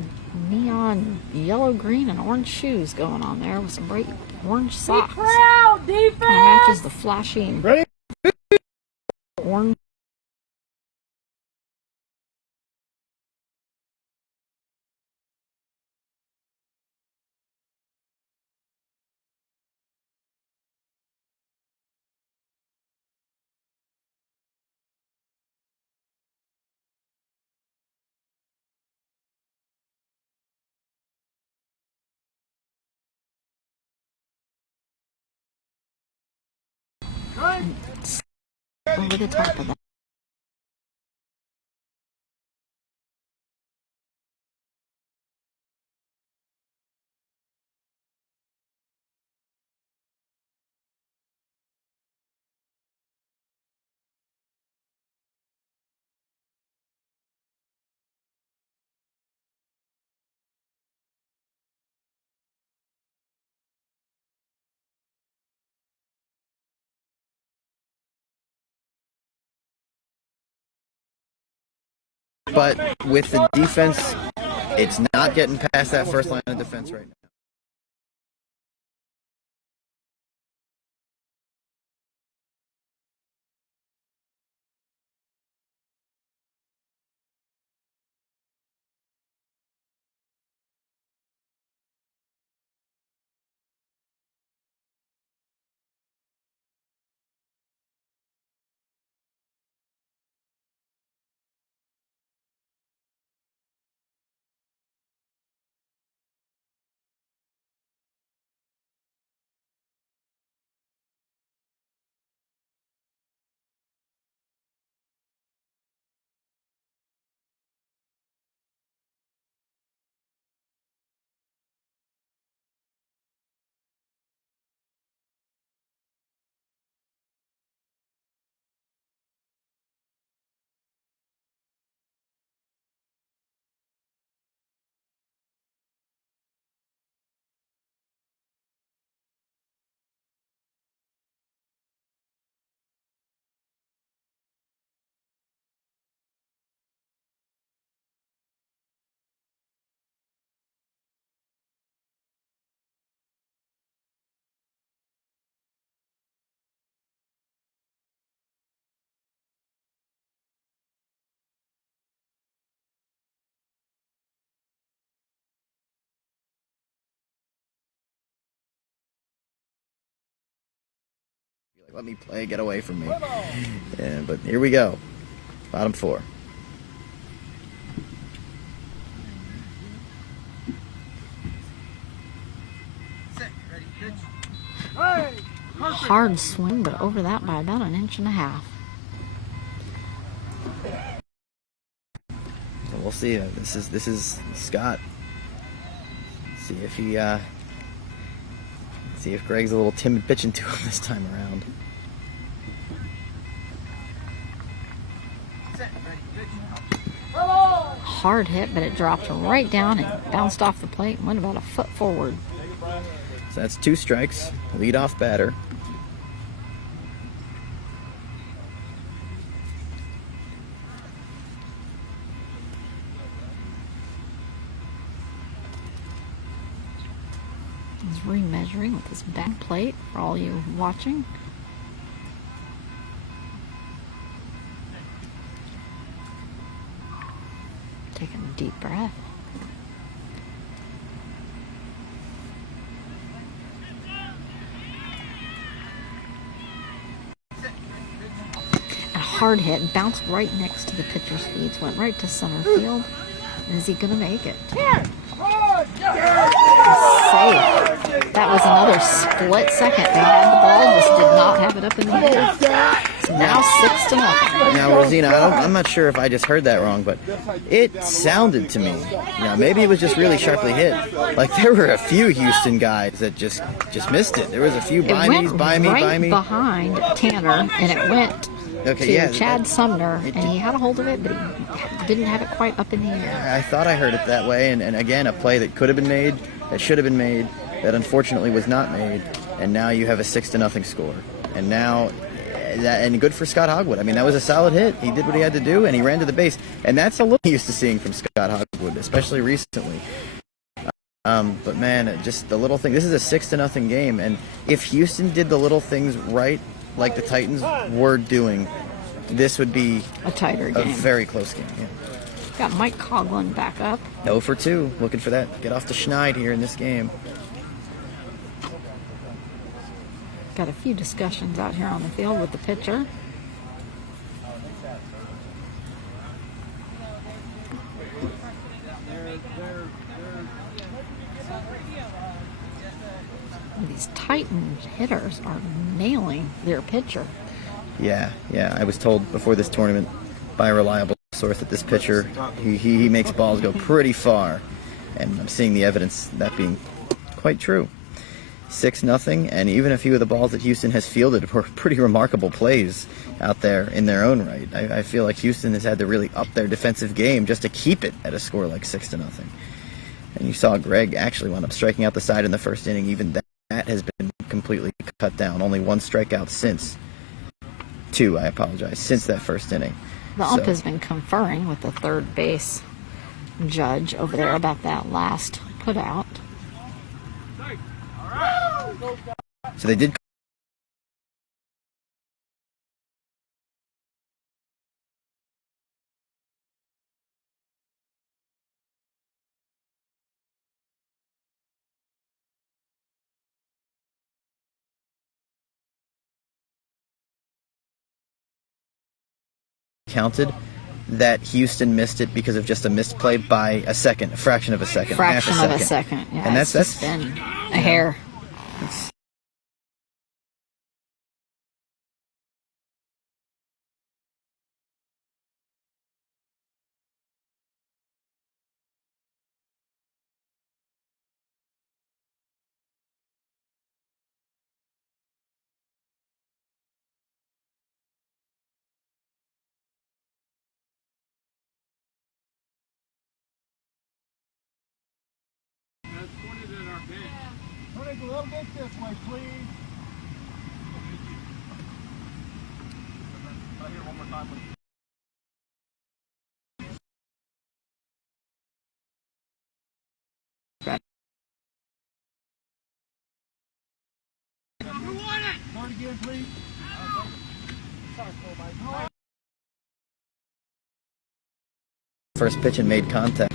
neon yellow, green, and orange shoes going on there with some bright orange socks. Kind of matches the flashy orange. Over the top of that. But with the defense, it's not getting past that first line of defense right now. Let me play, get away from me. Yeah, but here we go. Bottom 4. Hard swing, but over that by about 1.5 inches. So we'll see. This is Scott. See if Greg's a little timid pitching to him this time around. hard hit, but it dropped right down and bounced off the plate and went about a foot forward. So that's 2 strikes. Leadoff batter. He's remeasuring with his back plate for all you watching. Taking a deep breath. A hard hit bounced right next to the pitcher's feet, went right to center field. Is he going to make it? Safe. That was another split second. They had the ball, just did not have it up in the air. It's now 6-0. Now, Rosina, I'm not sure if I just heard that wrong, but it sounded to me, maybe it was just really sharply hit. Like there were a few Houston guys that just missed it. There was a few by me. Behind Tanner, and it went to Chad Sumner, and he had a hold of it, but he didn't have it quite up in the air. I thought I heard it that way, and again, a play that could have been made, that should have been made, that unfortunately was not made, and now you have a 6-0 score. And now, and good for Scott Hogwood. I mean, that was a solid hit. He did what he had to do, and he ran to the base, and that's a little used to seeing from Scott Hogwood, especially recently. But man, just the little thing. This is a 6-0 game, and if Houston did the little things right, like the Titans were doing, this would be a tighter game. A very close game. Yeah. Got Mike Coughlin back up. 0 for 2, looking for that. Get off to Schneid here in this game. Got a few discussions out here on the field with the pitcher. These Titan hitters are nailing their pitcher. Yeah. I was told before this tournament by a reliable source that this pitcher, he makes balls go pretty far. And I'm seeing the evidence that being quite true. 6-0, and even a few of the balls that Houston has fielded were pretty remarkable plays out there in their own right. I feel like Houston has had to really up their defensive game just to keep it at a score like 6-0. And you saw Greg actually wound up striking out the side in the first inning. Even that has been completely cut down. Only 1 strikeout since. 2, I apologize, since that first inning. The ump has been conferring with the third base judge over there about that last put out. So they did. Counted that Houston missed it because of just a missed play by a second, a fraction of a second, Fraction half a of second. a second. Yeah, And it's that's been a hair. Turn it a little bit this way, please. Right here, one more time, please. Start again, please. First pitch and made contact.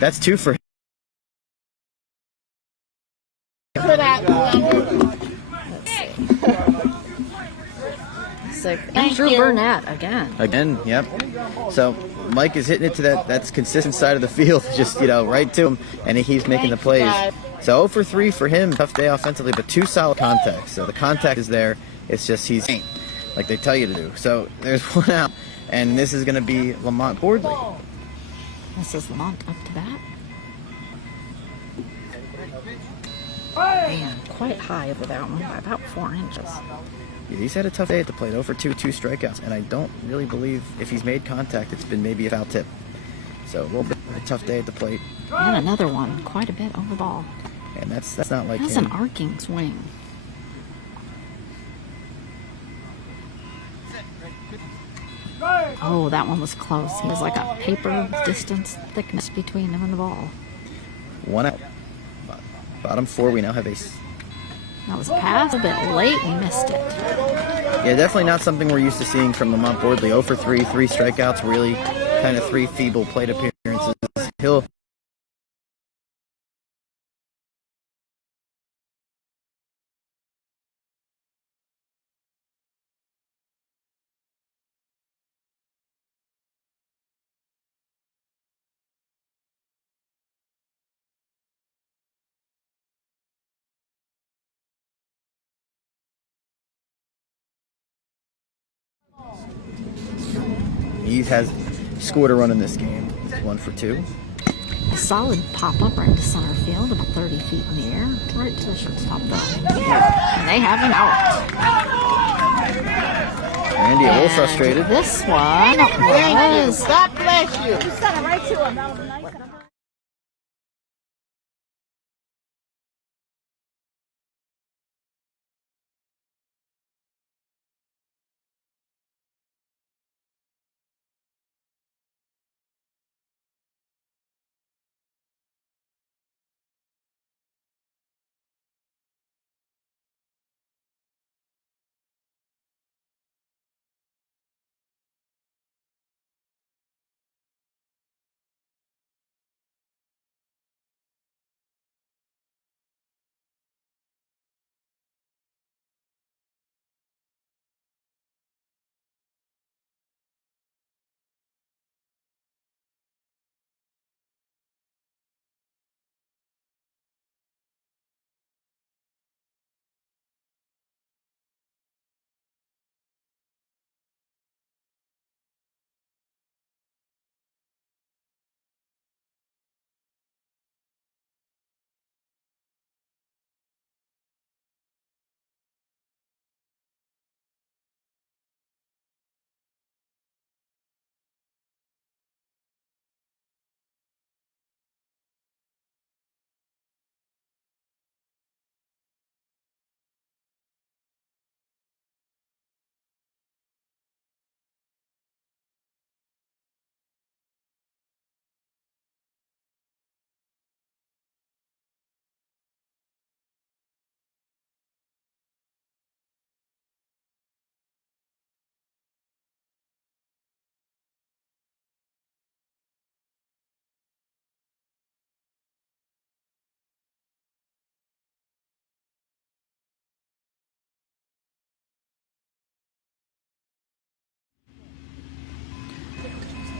That's 2 for him. Put out the number. Sick. Thank Andrew you. Burnett again. Again, yep. So Mike is hitting it to that's consistent side of the field, just right to him, and he's making the plays. guys. So 0 for 3 for him. Tough day offensively, but 2 solid contacts. So the contact is there. It's just he's like they tell you to do. So there's 1 out, and this is going to be Lamont Boardley. This is Lamont up to bat. Man, quite high over that one by about 4 inches. Yeah, he's had a tough day at the plate. 0 for 2, 2 strikeouts, and I don't really believe if he's made contact, it's been maybe a foul tip. So a little bit of a tough day at the plate, And another one, quite a bit over the ball. and that's not like That's him. an arcing swing. Oh, that one was close. He was like a paper distance thickness between him and the ball. 1 out. Bottom 4, we now have ace. That was passed a bit late and missed it. Yeah, definitely not something we're used to seeing from Lamont Boardley. 0 for 3, 3 strikeouts, really kind of 3 feeble plate appearances. He'll he has scored a run in this game. 1 for 2. A solid pop up right to center field, about 30 feet in the air, right to the shortstop though. And they have him out. Randy a little And frustrated. This one Thank you. was God bless you.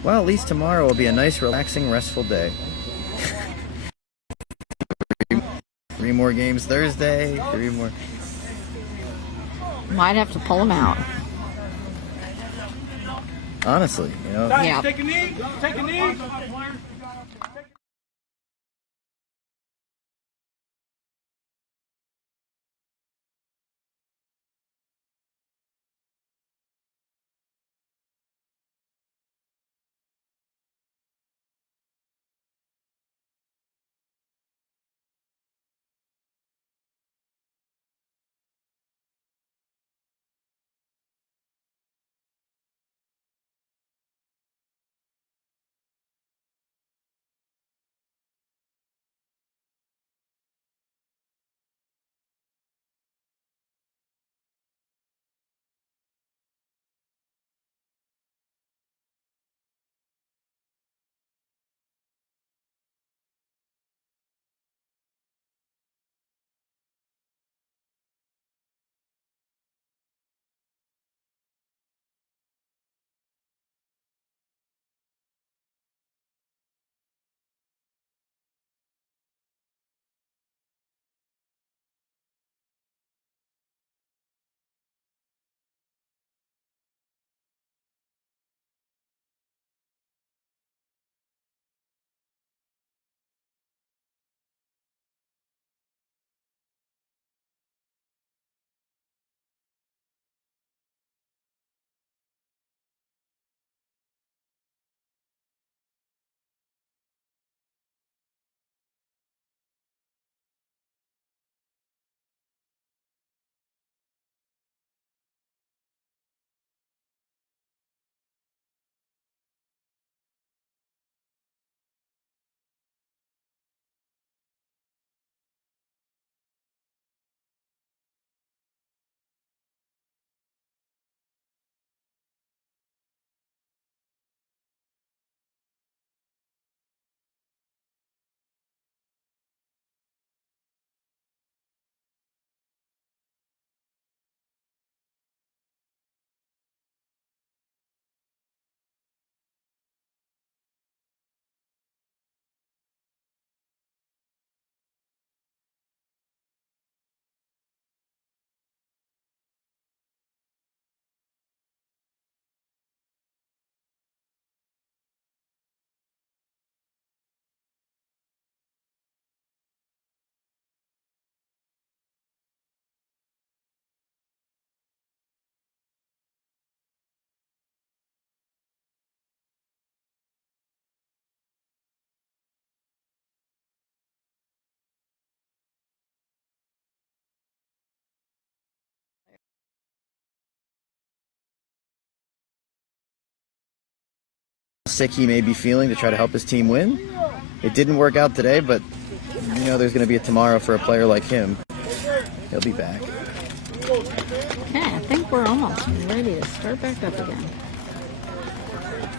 Well, at least tomorrow will be a nice, relaxing, restful day. 3 more games Thursday. 3 more. might have to pull him out. Honestly, Yeah. Take a knee. Take a knee. sick he may be feeling to try to help his team win. It didn't work out today, but you know there's going to be a tomorrow for a player like him. He'll be back. Okay, I think we're almost ready to start back up again.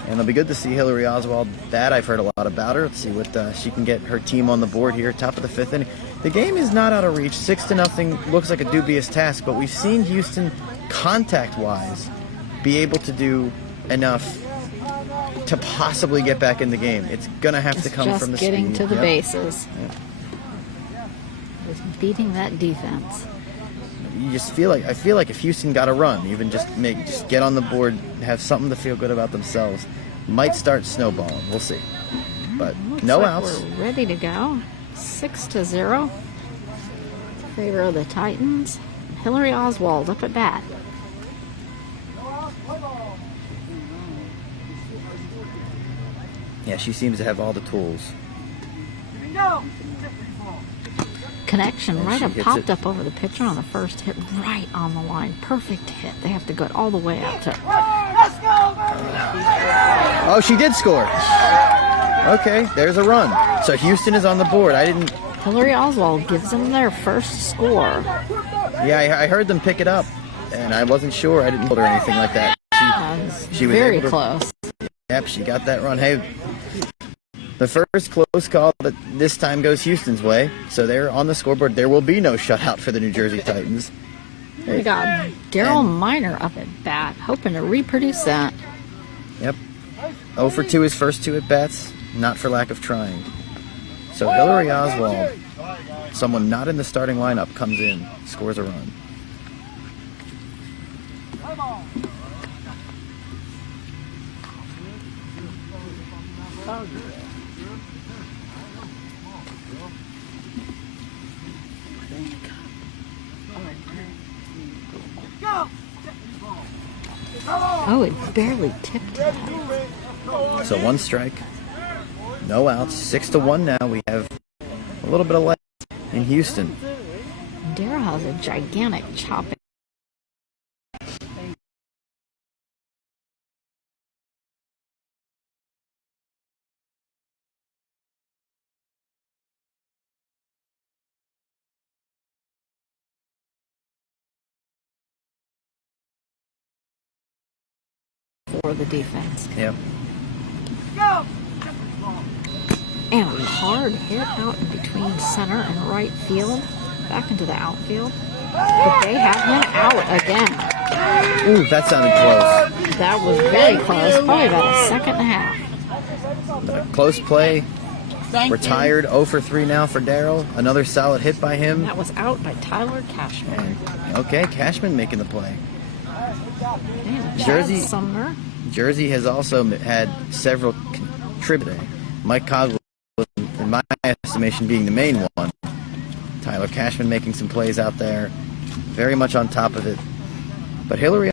And it'll be good to see Hillary Oswald bat. I've heard a lot about her. Let's see what she can get her team on the board here, top of the 5th inning. The game is not out of reach. 6-0 looks like a dubious task, but we've seen Houston, contact-wise, be able to do enough to possibly get back in the game. It's going to have to come from the speed. Just getting to the Yep. bases. Yep. Just beating that defense. You just feel like if Houston got a run, even just get on the board, have something to feel good about themselves, might start snowballing. We'll see. But Looks no like outs. We're ready to go. 6-0 in favor of the Titans. Hillary Oswald up at bat. Yeah, she seems to have all the tools. Connection And right she up, hits popped it. up over the pitcher on the first hit, right on the line. Perfect hit. They have to go all the way out to. Oh, she did score. Okay, there's a run. So Houston is on the board. I didn't. Hillary Oswald gives them their first score. Yeah, I heard them pick it up, and I wasn't sure. I didn't hold or anything like that. She was Very able to- close. Yep, she got that run. Hey, the first close call, but this time goes Houston's way. So they're on the scoreboard. There will be no shutout for the New Jersey Titans. We got Daryl Miner up at bat, hoping to reproduce that. Yep. 0 for 2 his first 2 at bats, not for lack of trying. So Hillary Oswald, someone not in the starting lineup, comes in, scores a run. Oh, it barely tipped it. So 1 strike, no outs, 6-1 now. We have a little bit of left in Houston. Daryl has a gigantic chop. For the defense. Yep. And a hard hit out in between center and right field, back into the outfield. But they have him out again. Ooh, that sounded close. That was very close, probably about a second and a half. Close play. Retired. 0 for 3 now for Darryl. Another solid hit by him. That was out by Tyler Cashman. And, okay, Cashman making the play. And Jersey- Chad Sumner. Jersey has also had several contributors. Mike Coswell, in my estimation, being the main one. Tyler Cashman making some plays out there. Very much on top of it. But Hillary...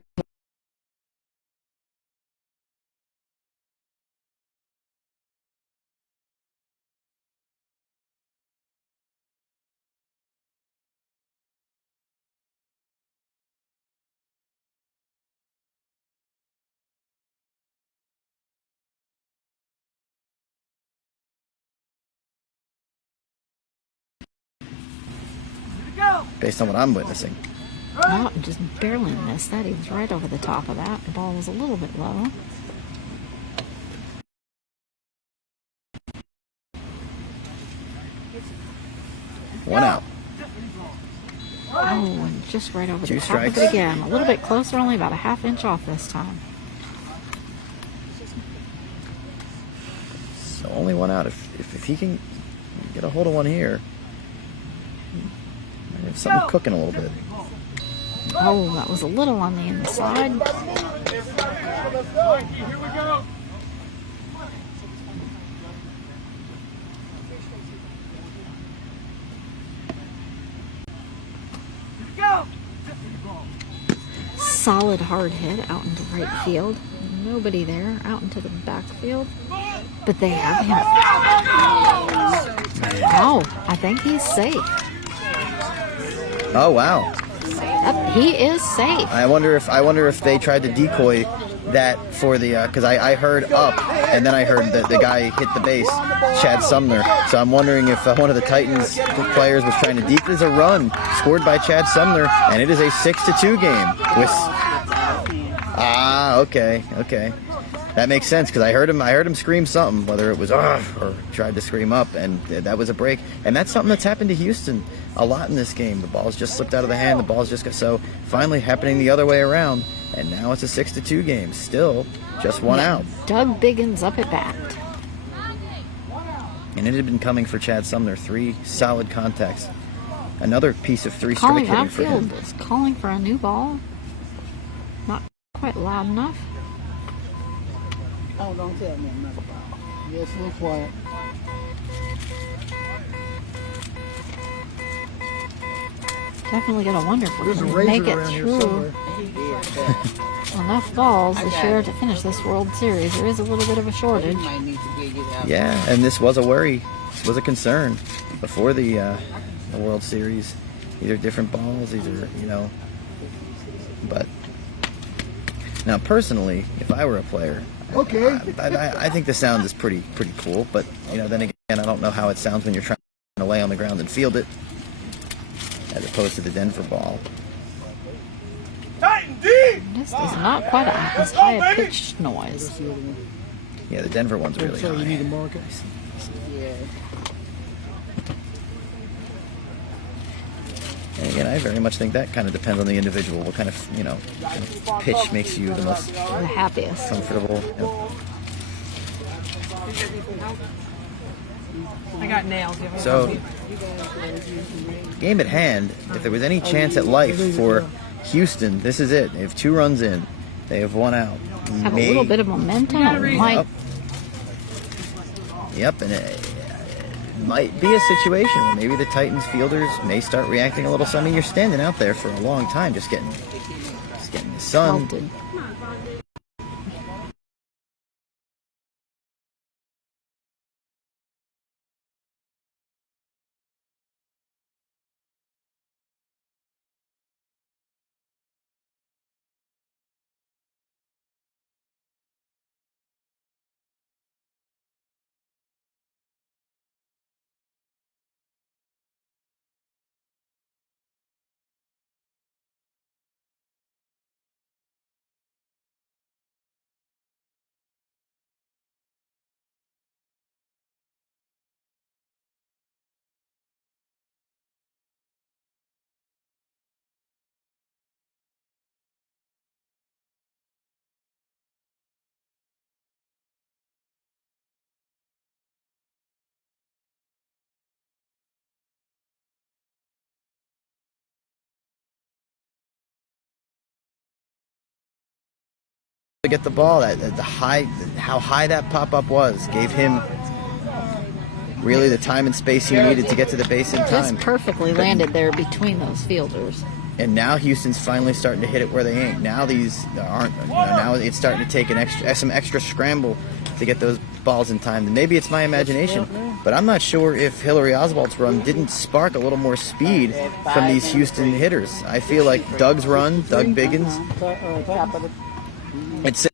based on what I'm witnessing. Oh, just barely missed that. He was right over the top of that. The ball was a little bit low. One out. Oh, and just right over 2 the top strikes. of it again. A little bit closer, only about a half inch off this time. So only 1 out. If he can get a hold of one here, might have something cooking a little bit. Oh, that was a little on the inside. Here we go. Solid hard hit out into right field. Nobody there. Out into the backfield. But they have him. Oh, I think he's safe. Oh wow! Yep, he is safe. I wonder if they tried to decoy that for the because I heard up and then I heard that the guy hit the base, Chad Sumner. So I'm wondering if one of the Titans players was trying to deep. There's a run scored by Chad Sumner, and it is a 6-2 game. With okay. That makes sense because I heard him scream something, whether it was or tried to scream up, and that was a break. And that's something that's happened to Houston a lot in this game. The ball's just slipped out of the hand. The ball's just so finally happening the other way around, and now it's a 6-2 game. Still just one out. Doug Biggins up at bat. And it had been coming for Chad Sumner. 3 solid contacts. Another piece of 3 strike Calling hitting for him. outfield is calling for a new ball. Not quite loud enough. Oh, don't tell me another ball. Yes, a little quiet. Definitely gonna wonder if There's a we can razor make it around here through somewhere. enough balls I this got year it. to finish this World Series. There is a little bit of a You shortage. might need to dig it out. Yeah, and this was a worry. This was a concern before the World Series. These are different balls. These are, but now personally, if I were a player, Okay. I think the sound is pretty cool. But then again, I don't know how it sounds when you're trying to lay on the ground and field it, as opposed to the Denver ball. This is not quite as high a pitched noise. That's the other one. Yeah, the Denver one's really So you need to high. mark it. Yeah. And again, I very much think that kind of depends on the individual. What kind of pitch makes you the most The happiest. comfortable? I got nails. So, game at hand. If there was any chance at life for Houston, this is it. They have 2 runs in. They have 1 out. Have a little bit of momentum. And might Yep, and it might be a situation where maybe the Titans fielders may start reacting a little. So, I mean, you're standing out there for a long time, just getting the sun. melted. To get the ball, how high that pop-up was, gave him really the time and space he needed to get to the base in Just time. perfectly landed there between those fielders. And now Houston's finally starting to hit it where they ain't. Now these aren't. Now it's starting to take some extra scramble to get those balls in time. And maybe it's my imagination, but I'm not sure if Hillary Oswald's run didn't spark a little more speed from these Houston hitters. I feel like Doug's run, Doug Biggins, Top of the it's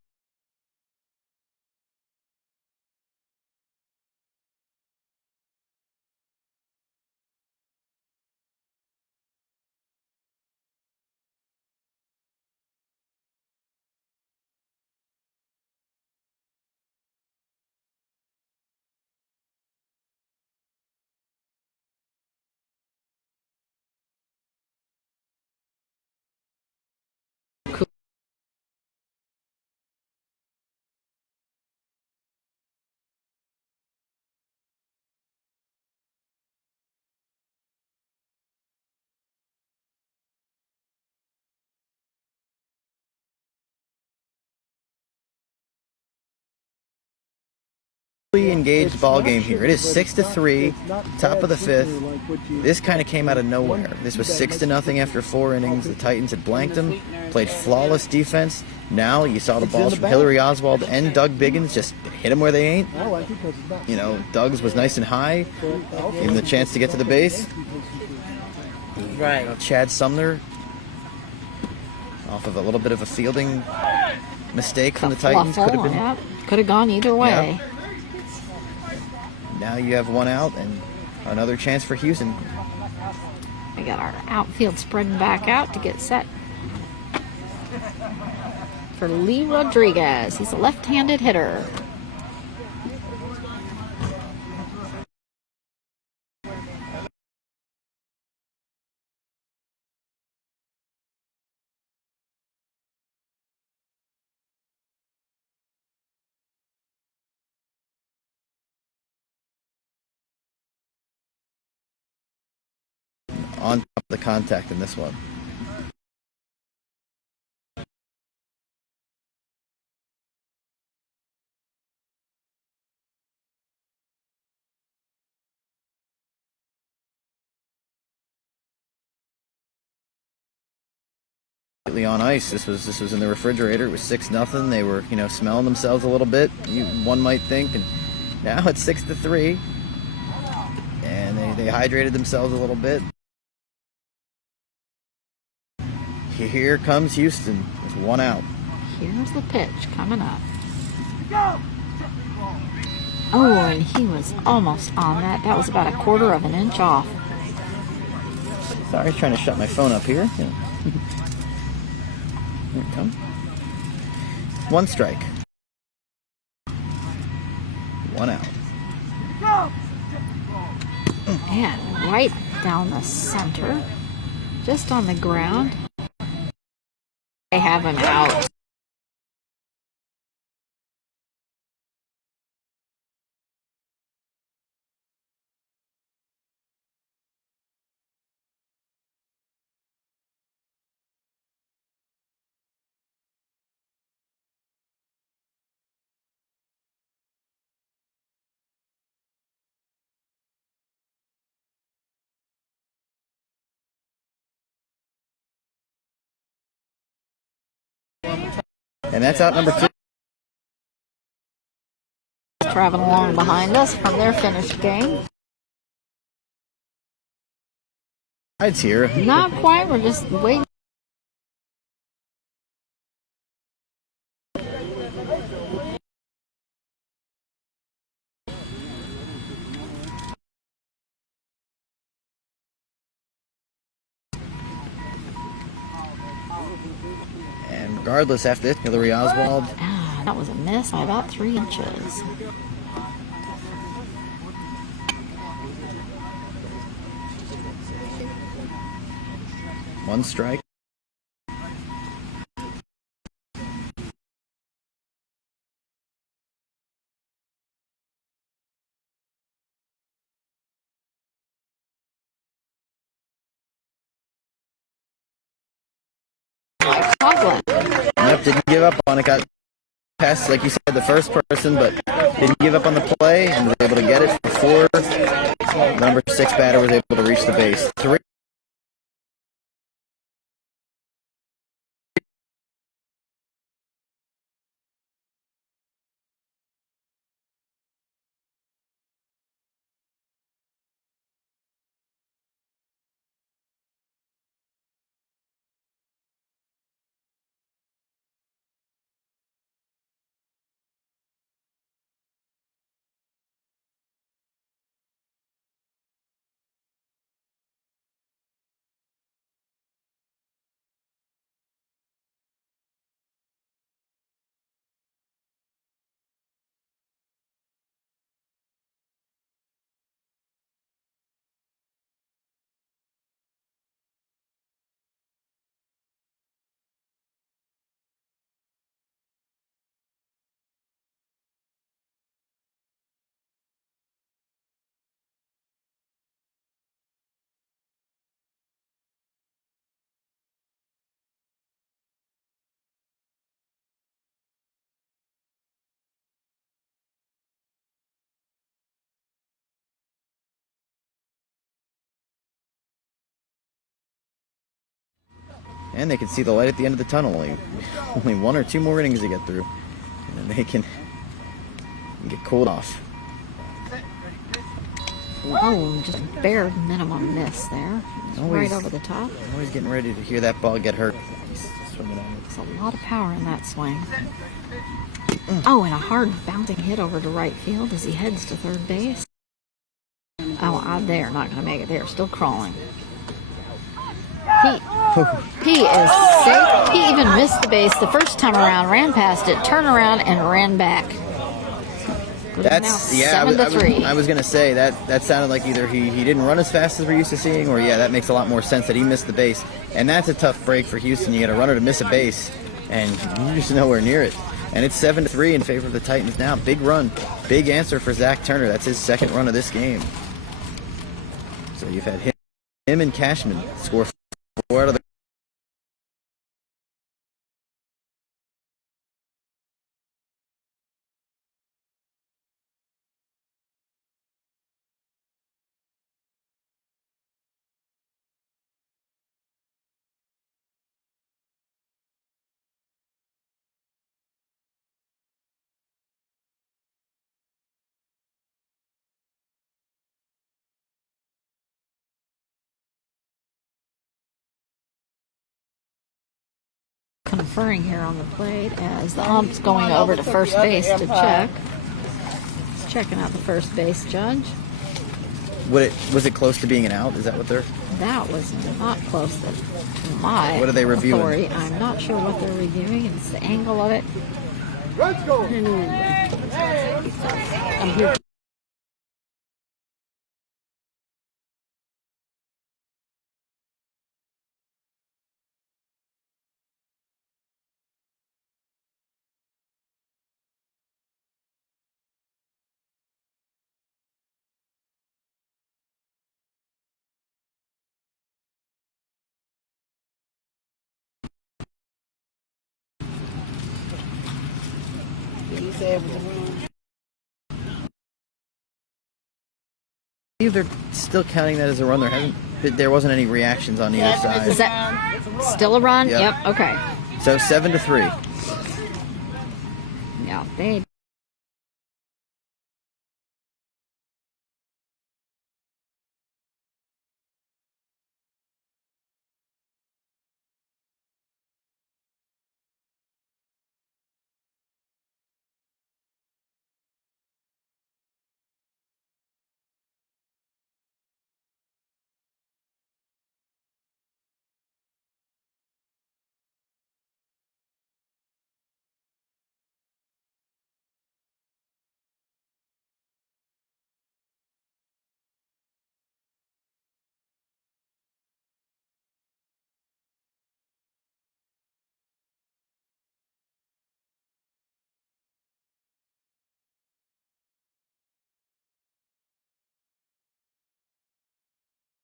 engaged ball game here. It is 6-3, top of the 5th. This kind of came out of nowhere. This was 6-0 after 4 innings. The Titans had blanked them, played flawless defense. Now you saw the balls from Hillary Oswald and Doug Biggins just hit them where they ain't. I like it because it's not. Doug's was nice and high, gave him the chance to get to the base. right. Chad Sumner, off of a little bit of a fielding mistake from the Titans. Could have been. Yep. Could have gone either way. Yep. Now you have one out and another chance for Houston. We got our outfield spreading back out to get set for Lee Rodriguez. He's a left-handed hitter. On top of the contact in this one. On ice. This was in the refrigerator. It was 6-0. They were, smelling themselves a little bit. One might think, and now it's 6-3. And they hydrated themselves a little bit. Here comes Houston with one out. Here's the pitch coming up. Oh, and he was almost on that. That was about a quarter of an inch off. Sorry, I was trying to shut my phone up here. Here it comes. One strike. One out. And right down the center, just on the ground. They have him out. And that's out number 2. Traveling along behind us from their finished game. It's here. Not quite. We're just waiting. And regardless, after this, Hillary Oswald. That was a miss by about 3 inches. One strike. Nope, didn't give up on it. Got past, like you said, the first person, but didn't give up on the play and was able to get it before the number 6 batter was able to reach the base. 3. And they can see the light at the end of the tunnel. Only 1 or 2 more innings to get through. And then they can get cooled off. Oh, just bare minimum miss there. Right over the top. Always getting ready to hear that ball get hurt. That's swinging at it. There's a lot of power in that swing. Oh, and a hard bouncing hit over to right field as he heads to third base. Oh, they are not going to make it. They are still crawling. He is safe. He even missed the base the first time around, ran past it, turned around, and ran back. That's, yeah, 7-3. I was going to say that sounded like either he didn't run as fast as we're used to seeing, or yeah, that makes a lot more sense that he missed the base. And that's a tough break for Houston. You get a runner to miss a base, and you're just nowhere near it. And it's 7-3 in favor of the Titans now. Big run, big answer for Zach Turner. That's his second run of this game. So you've had him and Cashman score 4 out of the conferring here on the plate as the ump's going over to first base to check. He's checking out the first base judge. Was it close to being an out? Is that what they're... That was not close to my What are they reviewing? authority. I'm not sure what they're reviewing. It's the angle of it. Let's go. I'm here. He said it was a run. I believe they're still counting that as a run. There wasn't any reactions on either side. Is that still a run? Yep. Yep. Okay. So 7-3. Yeah, they.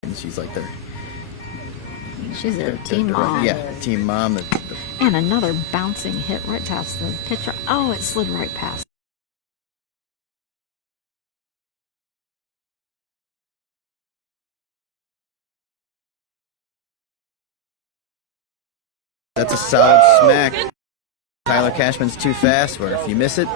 And she's like She's their their team direct- mom. Yeah, team mom. And another bouncing hit right past the pitcher. Oh, it slid right past. That's a solid smack. Tyler Cashman's too fast, where if you miss it,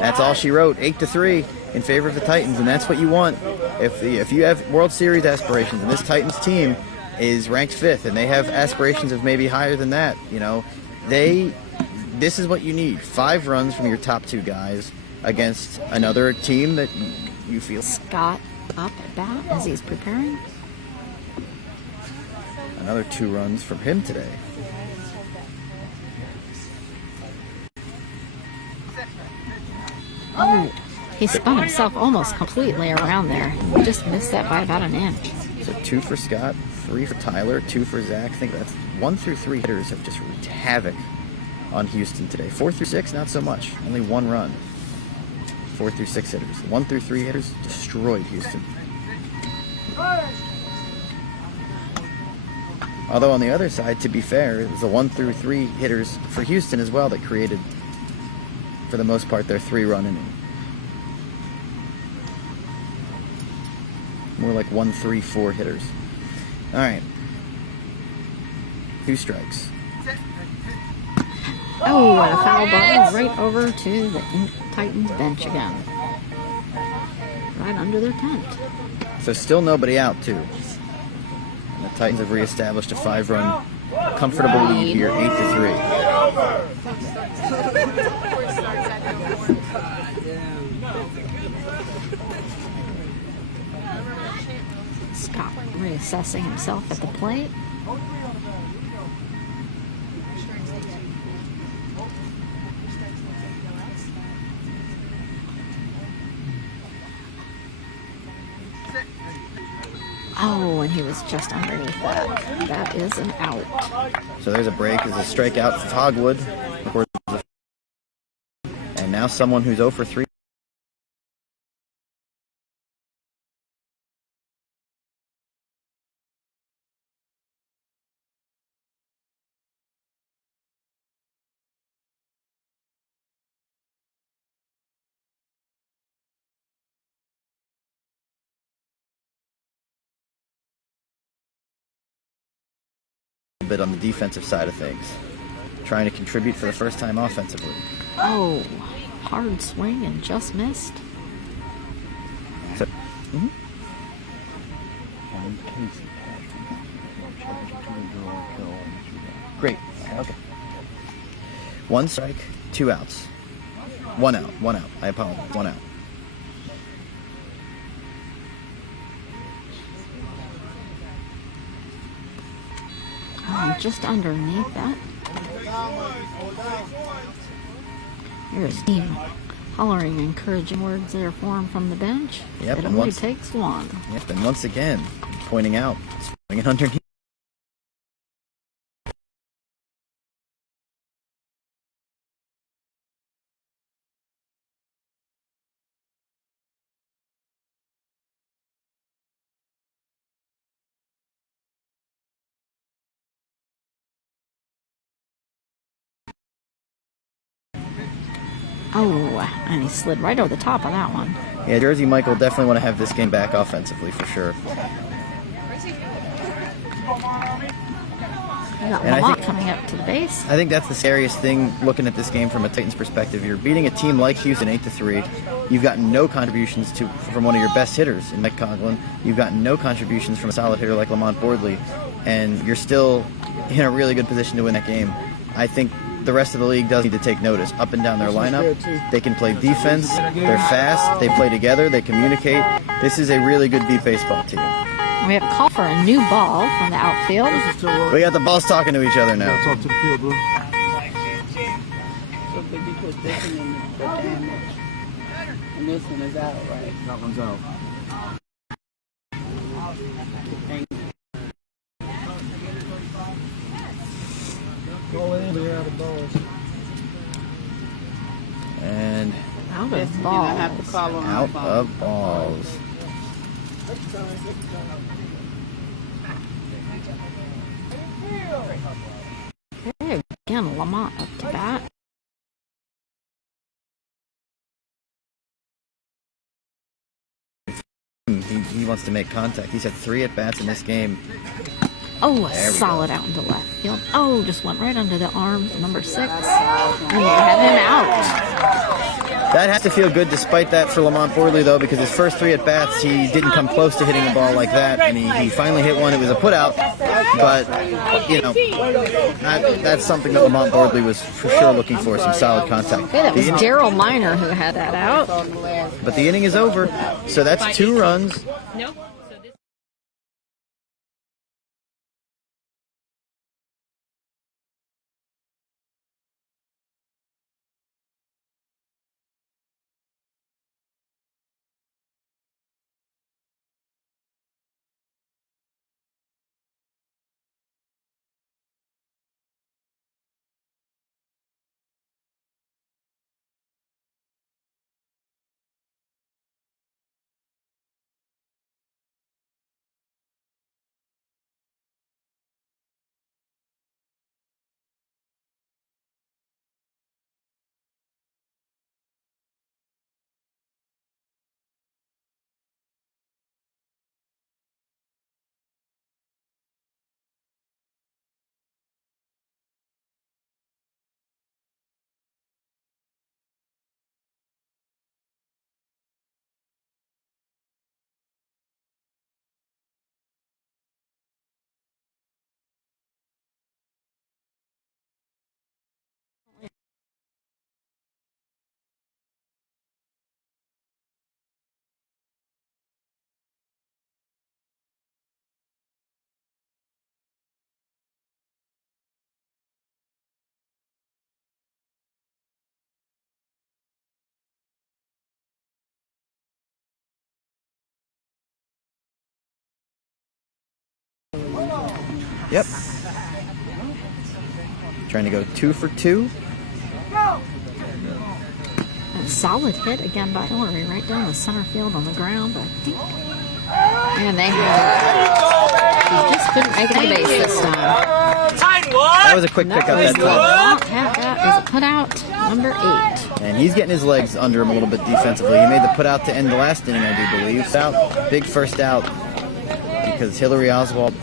that's all she wrote. 8-3 in favor of the Titans, and that's what you want. If you have World Series aspirations, and this Titans team is ranked 5th, and they have aspirations of maybe higher than that, this is what you need. 5 runs from your top 2 guys against another team that you feel. Scott up at bat as he's preparing. Another 2 runs from him today. Oh, he spun himself almost completely around there. He just missed that by about an inch. So 2 for Scott, 3 for Tyler, 2 for Zach. I think that's 1 through 3 hitters have just wreaked havoc on Houston today. 4 through 6, not so much. Only 1 run. 4 through 6 hitters. 1 through 3 hitters destroyed Houston. Although on the other side, to be fair, it was the 1 through 3 hitters for Houston as well that created, for the most part, their 3-run inning. More like 1-3-4 hitters. All right. Who strikes? Oh, and a foul ball right over to the Titans bench again. Right under their tent. So still nobody out, too. And the Titans have reestablished a 5-run Comfortable lead here, 8-3. Scott reassessing himself at the plate. Oh, and he was just underneath that. That is an out. So there's a break. There's a strikeout for Hogwood. And now someone who's 0 for 3. Bit on the defensive side of things, trying to contribute for the first time offensively. Oh, hard swing and just missed. So, great. Okay. 1 strike, 2 outs. 1 out. 1 out. I apologize. 1 out. Oh, just underneath that. Here's Dean hollering encouraging words there for him from the bench. Yep, It and only takes one. Yep, and once again, pointing out, swinging underneath. Oh, and he slid right over the top of that one. Yeah, Jersey Mike will definitely want to have this game back offensively for sure. We got And I Lamont think- coming up to the base. I think that's the scariest thing looking at this game from a Titans perspective. You're beating a team like Houston 8-3. You've gotten no contributions from one of your best hitters in Mike Conklin. You've gotten no contributions from a solid hitter like Lamont Boardley, and you're still in a really good position to win that game. I think the rest of the league does need to take notice. Up and down their lineup, they can play defense. They're fast. They play together. They communicate. This is a really good beat baseball team. We have a call for a new ball from the outfield. We got the balls talking to each other now. Talk to the field, bro. So did you put this one in the damage? And this one is out, right? That one's out. Call it in, they're out of balls. And Out Yes, of and I have to balls. call on my out phone. of balls. Okay, again, Lamont up to bat. He wants to make contact. He's had 3 at-bats in this game. Oh, a There we solid out into left field. Oh, just went right under the arms of number 6. And we have him out. That has to feel good despite that for Lamont Boardley, though, because his first 3 at-bats, he didn't come close to hitting a ball like that, and he finally hit one. It was a put-out, but, you know, that's something that Lamont Boardley was for sure looking for, some solid contact. Okay, that was The inning- Daryl Miner who had that out. On the last but the inning is over, so that's 2 runs. Yep. Trying to go 2 for 2. A solid hit again by Hillary right down the center field on the ground, but I think. And they he just couldn't make it to base this time. That was a quick pickup that time. That is a putout, number 8. And he's getting his legs under him a little bit defensively. He made the putout to end the last inning, I do believe. Out, big first out because Hillary Oswald.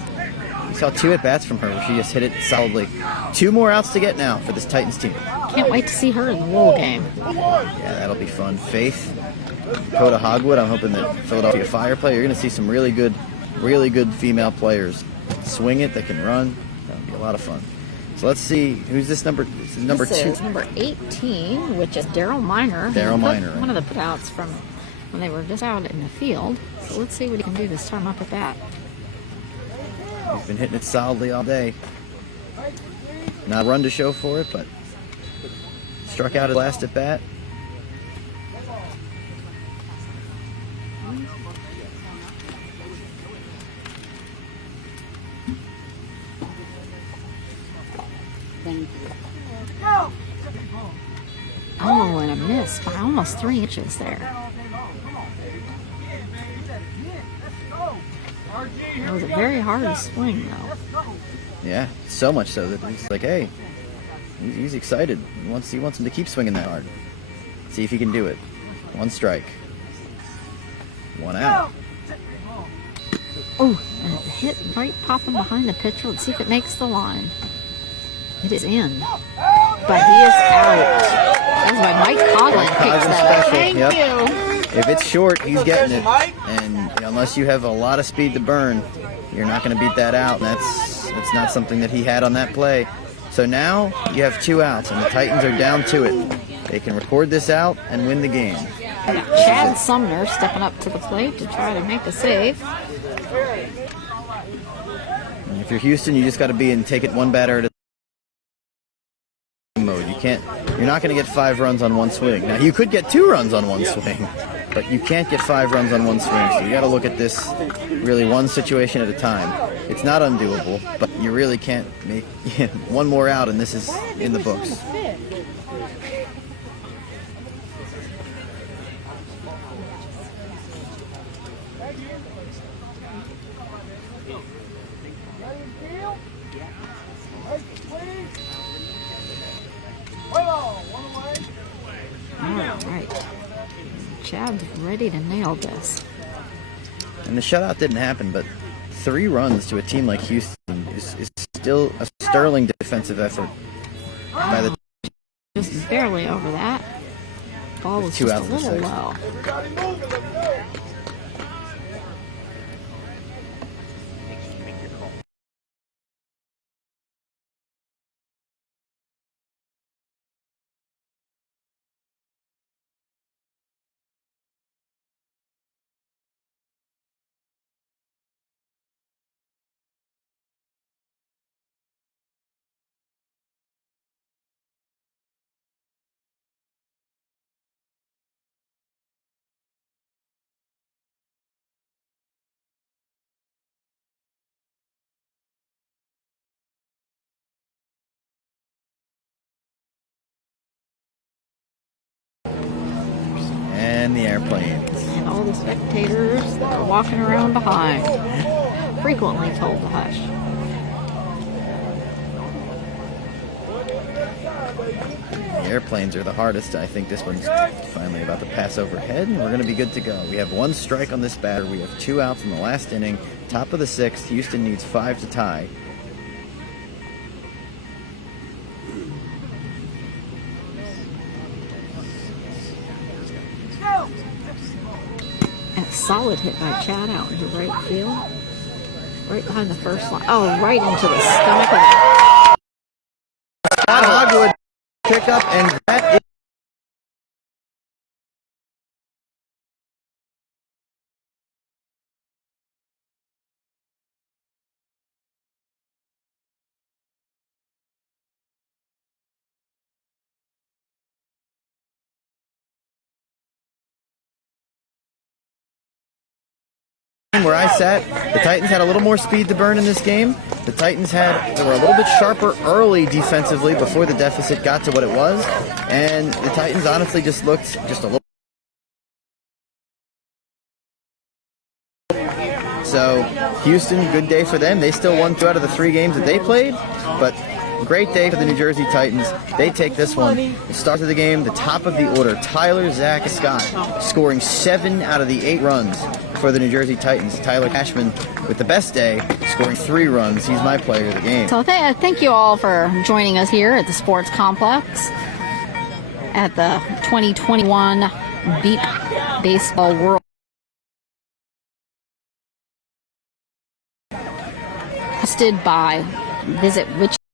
We saw 2 at-bats from her where she just hit it solidly. 2 more outs to get now for this Titans team. Can't wait to see her in the Wool game. Yeah, that'll be fun. Faith, Dakota Hogwood. I'm hoping that Philadelphia Fire play. You're going to see some really good female players. Swing it, they can run. That'll be a lot of fun. So let's see, who's this number? This is number 2. This is number 18, which is Daryl Miner. Daryl Miner. One of the putouts from when they were just out in the field. So let's see what he can do this time up at bat. He's been hitting it solidly all day. Not a run to show for it, but struck out at last at bat. Oh, and a miss by almost 3 inches there. It was a very hard swing, though. Yeah, so much so that he's like, hey, he's excited. He wants him to keep swinging that hard. See if he can do it. 1 strike. 1 out. Oh, and a hit right popping behind the pitcher. Let's see if it makes the line. It is in. But he is out. That's why Mike Coughlin picks that up. Special. Thank Yep. you. If it's short, he's getting it. And unless you have a lot of speed to burn, you're not going to beat that out. And that's not something that he had on that play. So now you have 2 outs, and the Titans are down to it. They can record this out and win the game. Chad Sumner stepping up to the plate to try to make a save. And if you're Houston, you just got to be and take it 1 batter at a mode. You're not going to get 5 runs on 1 swing. Now you could get 2 runs on 1 swing, but you can't get 5 runs on 1 swing. So you got to look at this really 1 situation at a time. It's not undoable, but you really can't make 1 more out, and this is in the books. All right. Chad's ready to nail this. And the shutout didn't happen, but 3 runs to a team like Houston is still a sterling defensive effort by the Just barely over that. Ball was 2 just a outs in the little 6th. low. And the airplanes. And all the spectators that are walking around behind, frequently told to hush. The airplanes are the hardest. I think this one's finally about to pass overhead, and we're going to be good to go. We have 1 strike on this batter. We have 2 outs in the last inning. Top of the 6th. Houston needs 5 to tie. And a solid hit by Chad out into right field. Right behind the first line. Oh, right into the stomach of it. Hogwood pick up, and that is where I sat, the Titans had a little more speed to burn in this game. The Titans they were a little bit sharper early defensively before the deficit got to what it was, and the Titans honestly just looked just a little. So Houston, good day for them. They still won 2 out of the 3 games that they played, but great day for the New Jersey Titans. They take this one. The start of the game, the top of the order, Tyler Zach Scott, scoring 7 out of the 8 runs for the New Jersey Titans. Tyler Cashman with the best day, scoring 3 runs. He's my player of the game. So thank you all for joining us here at the Sports Complex at the 2021 Beep Baseball World. Hosted by Visit Which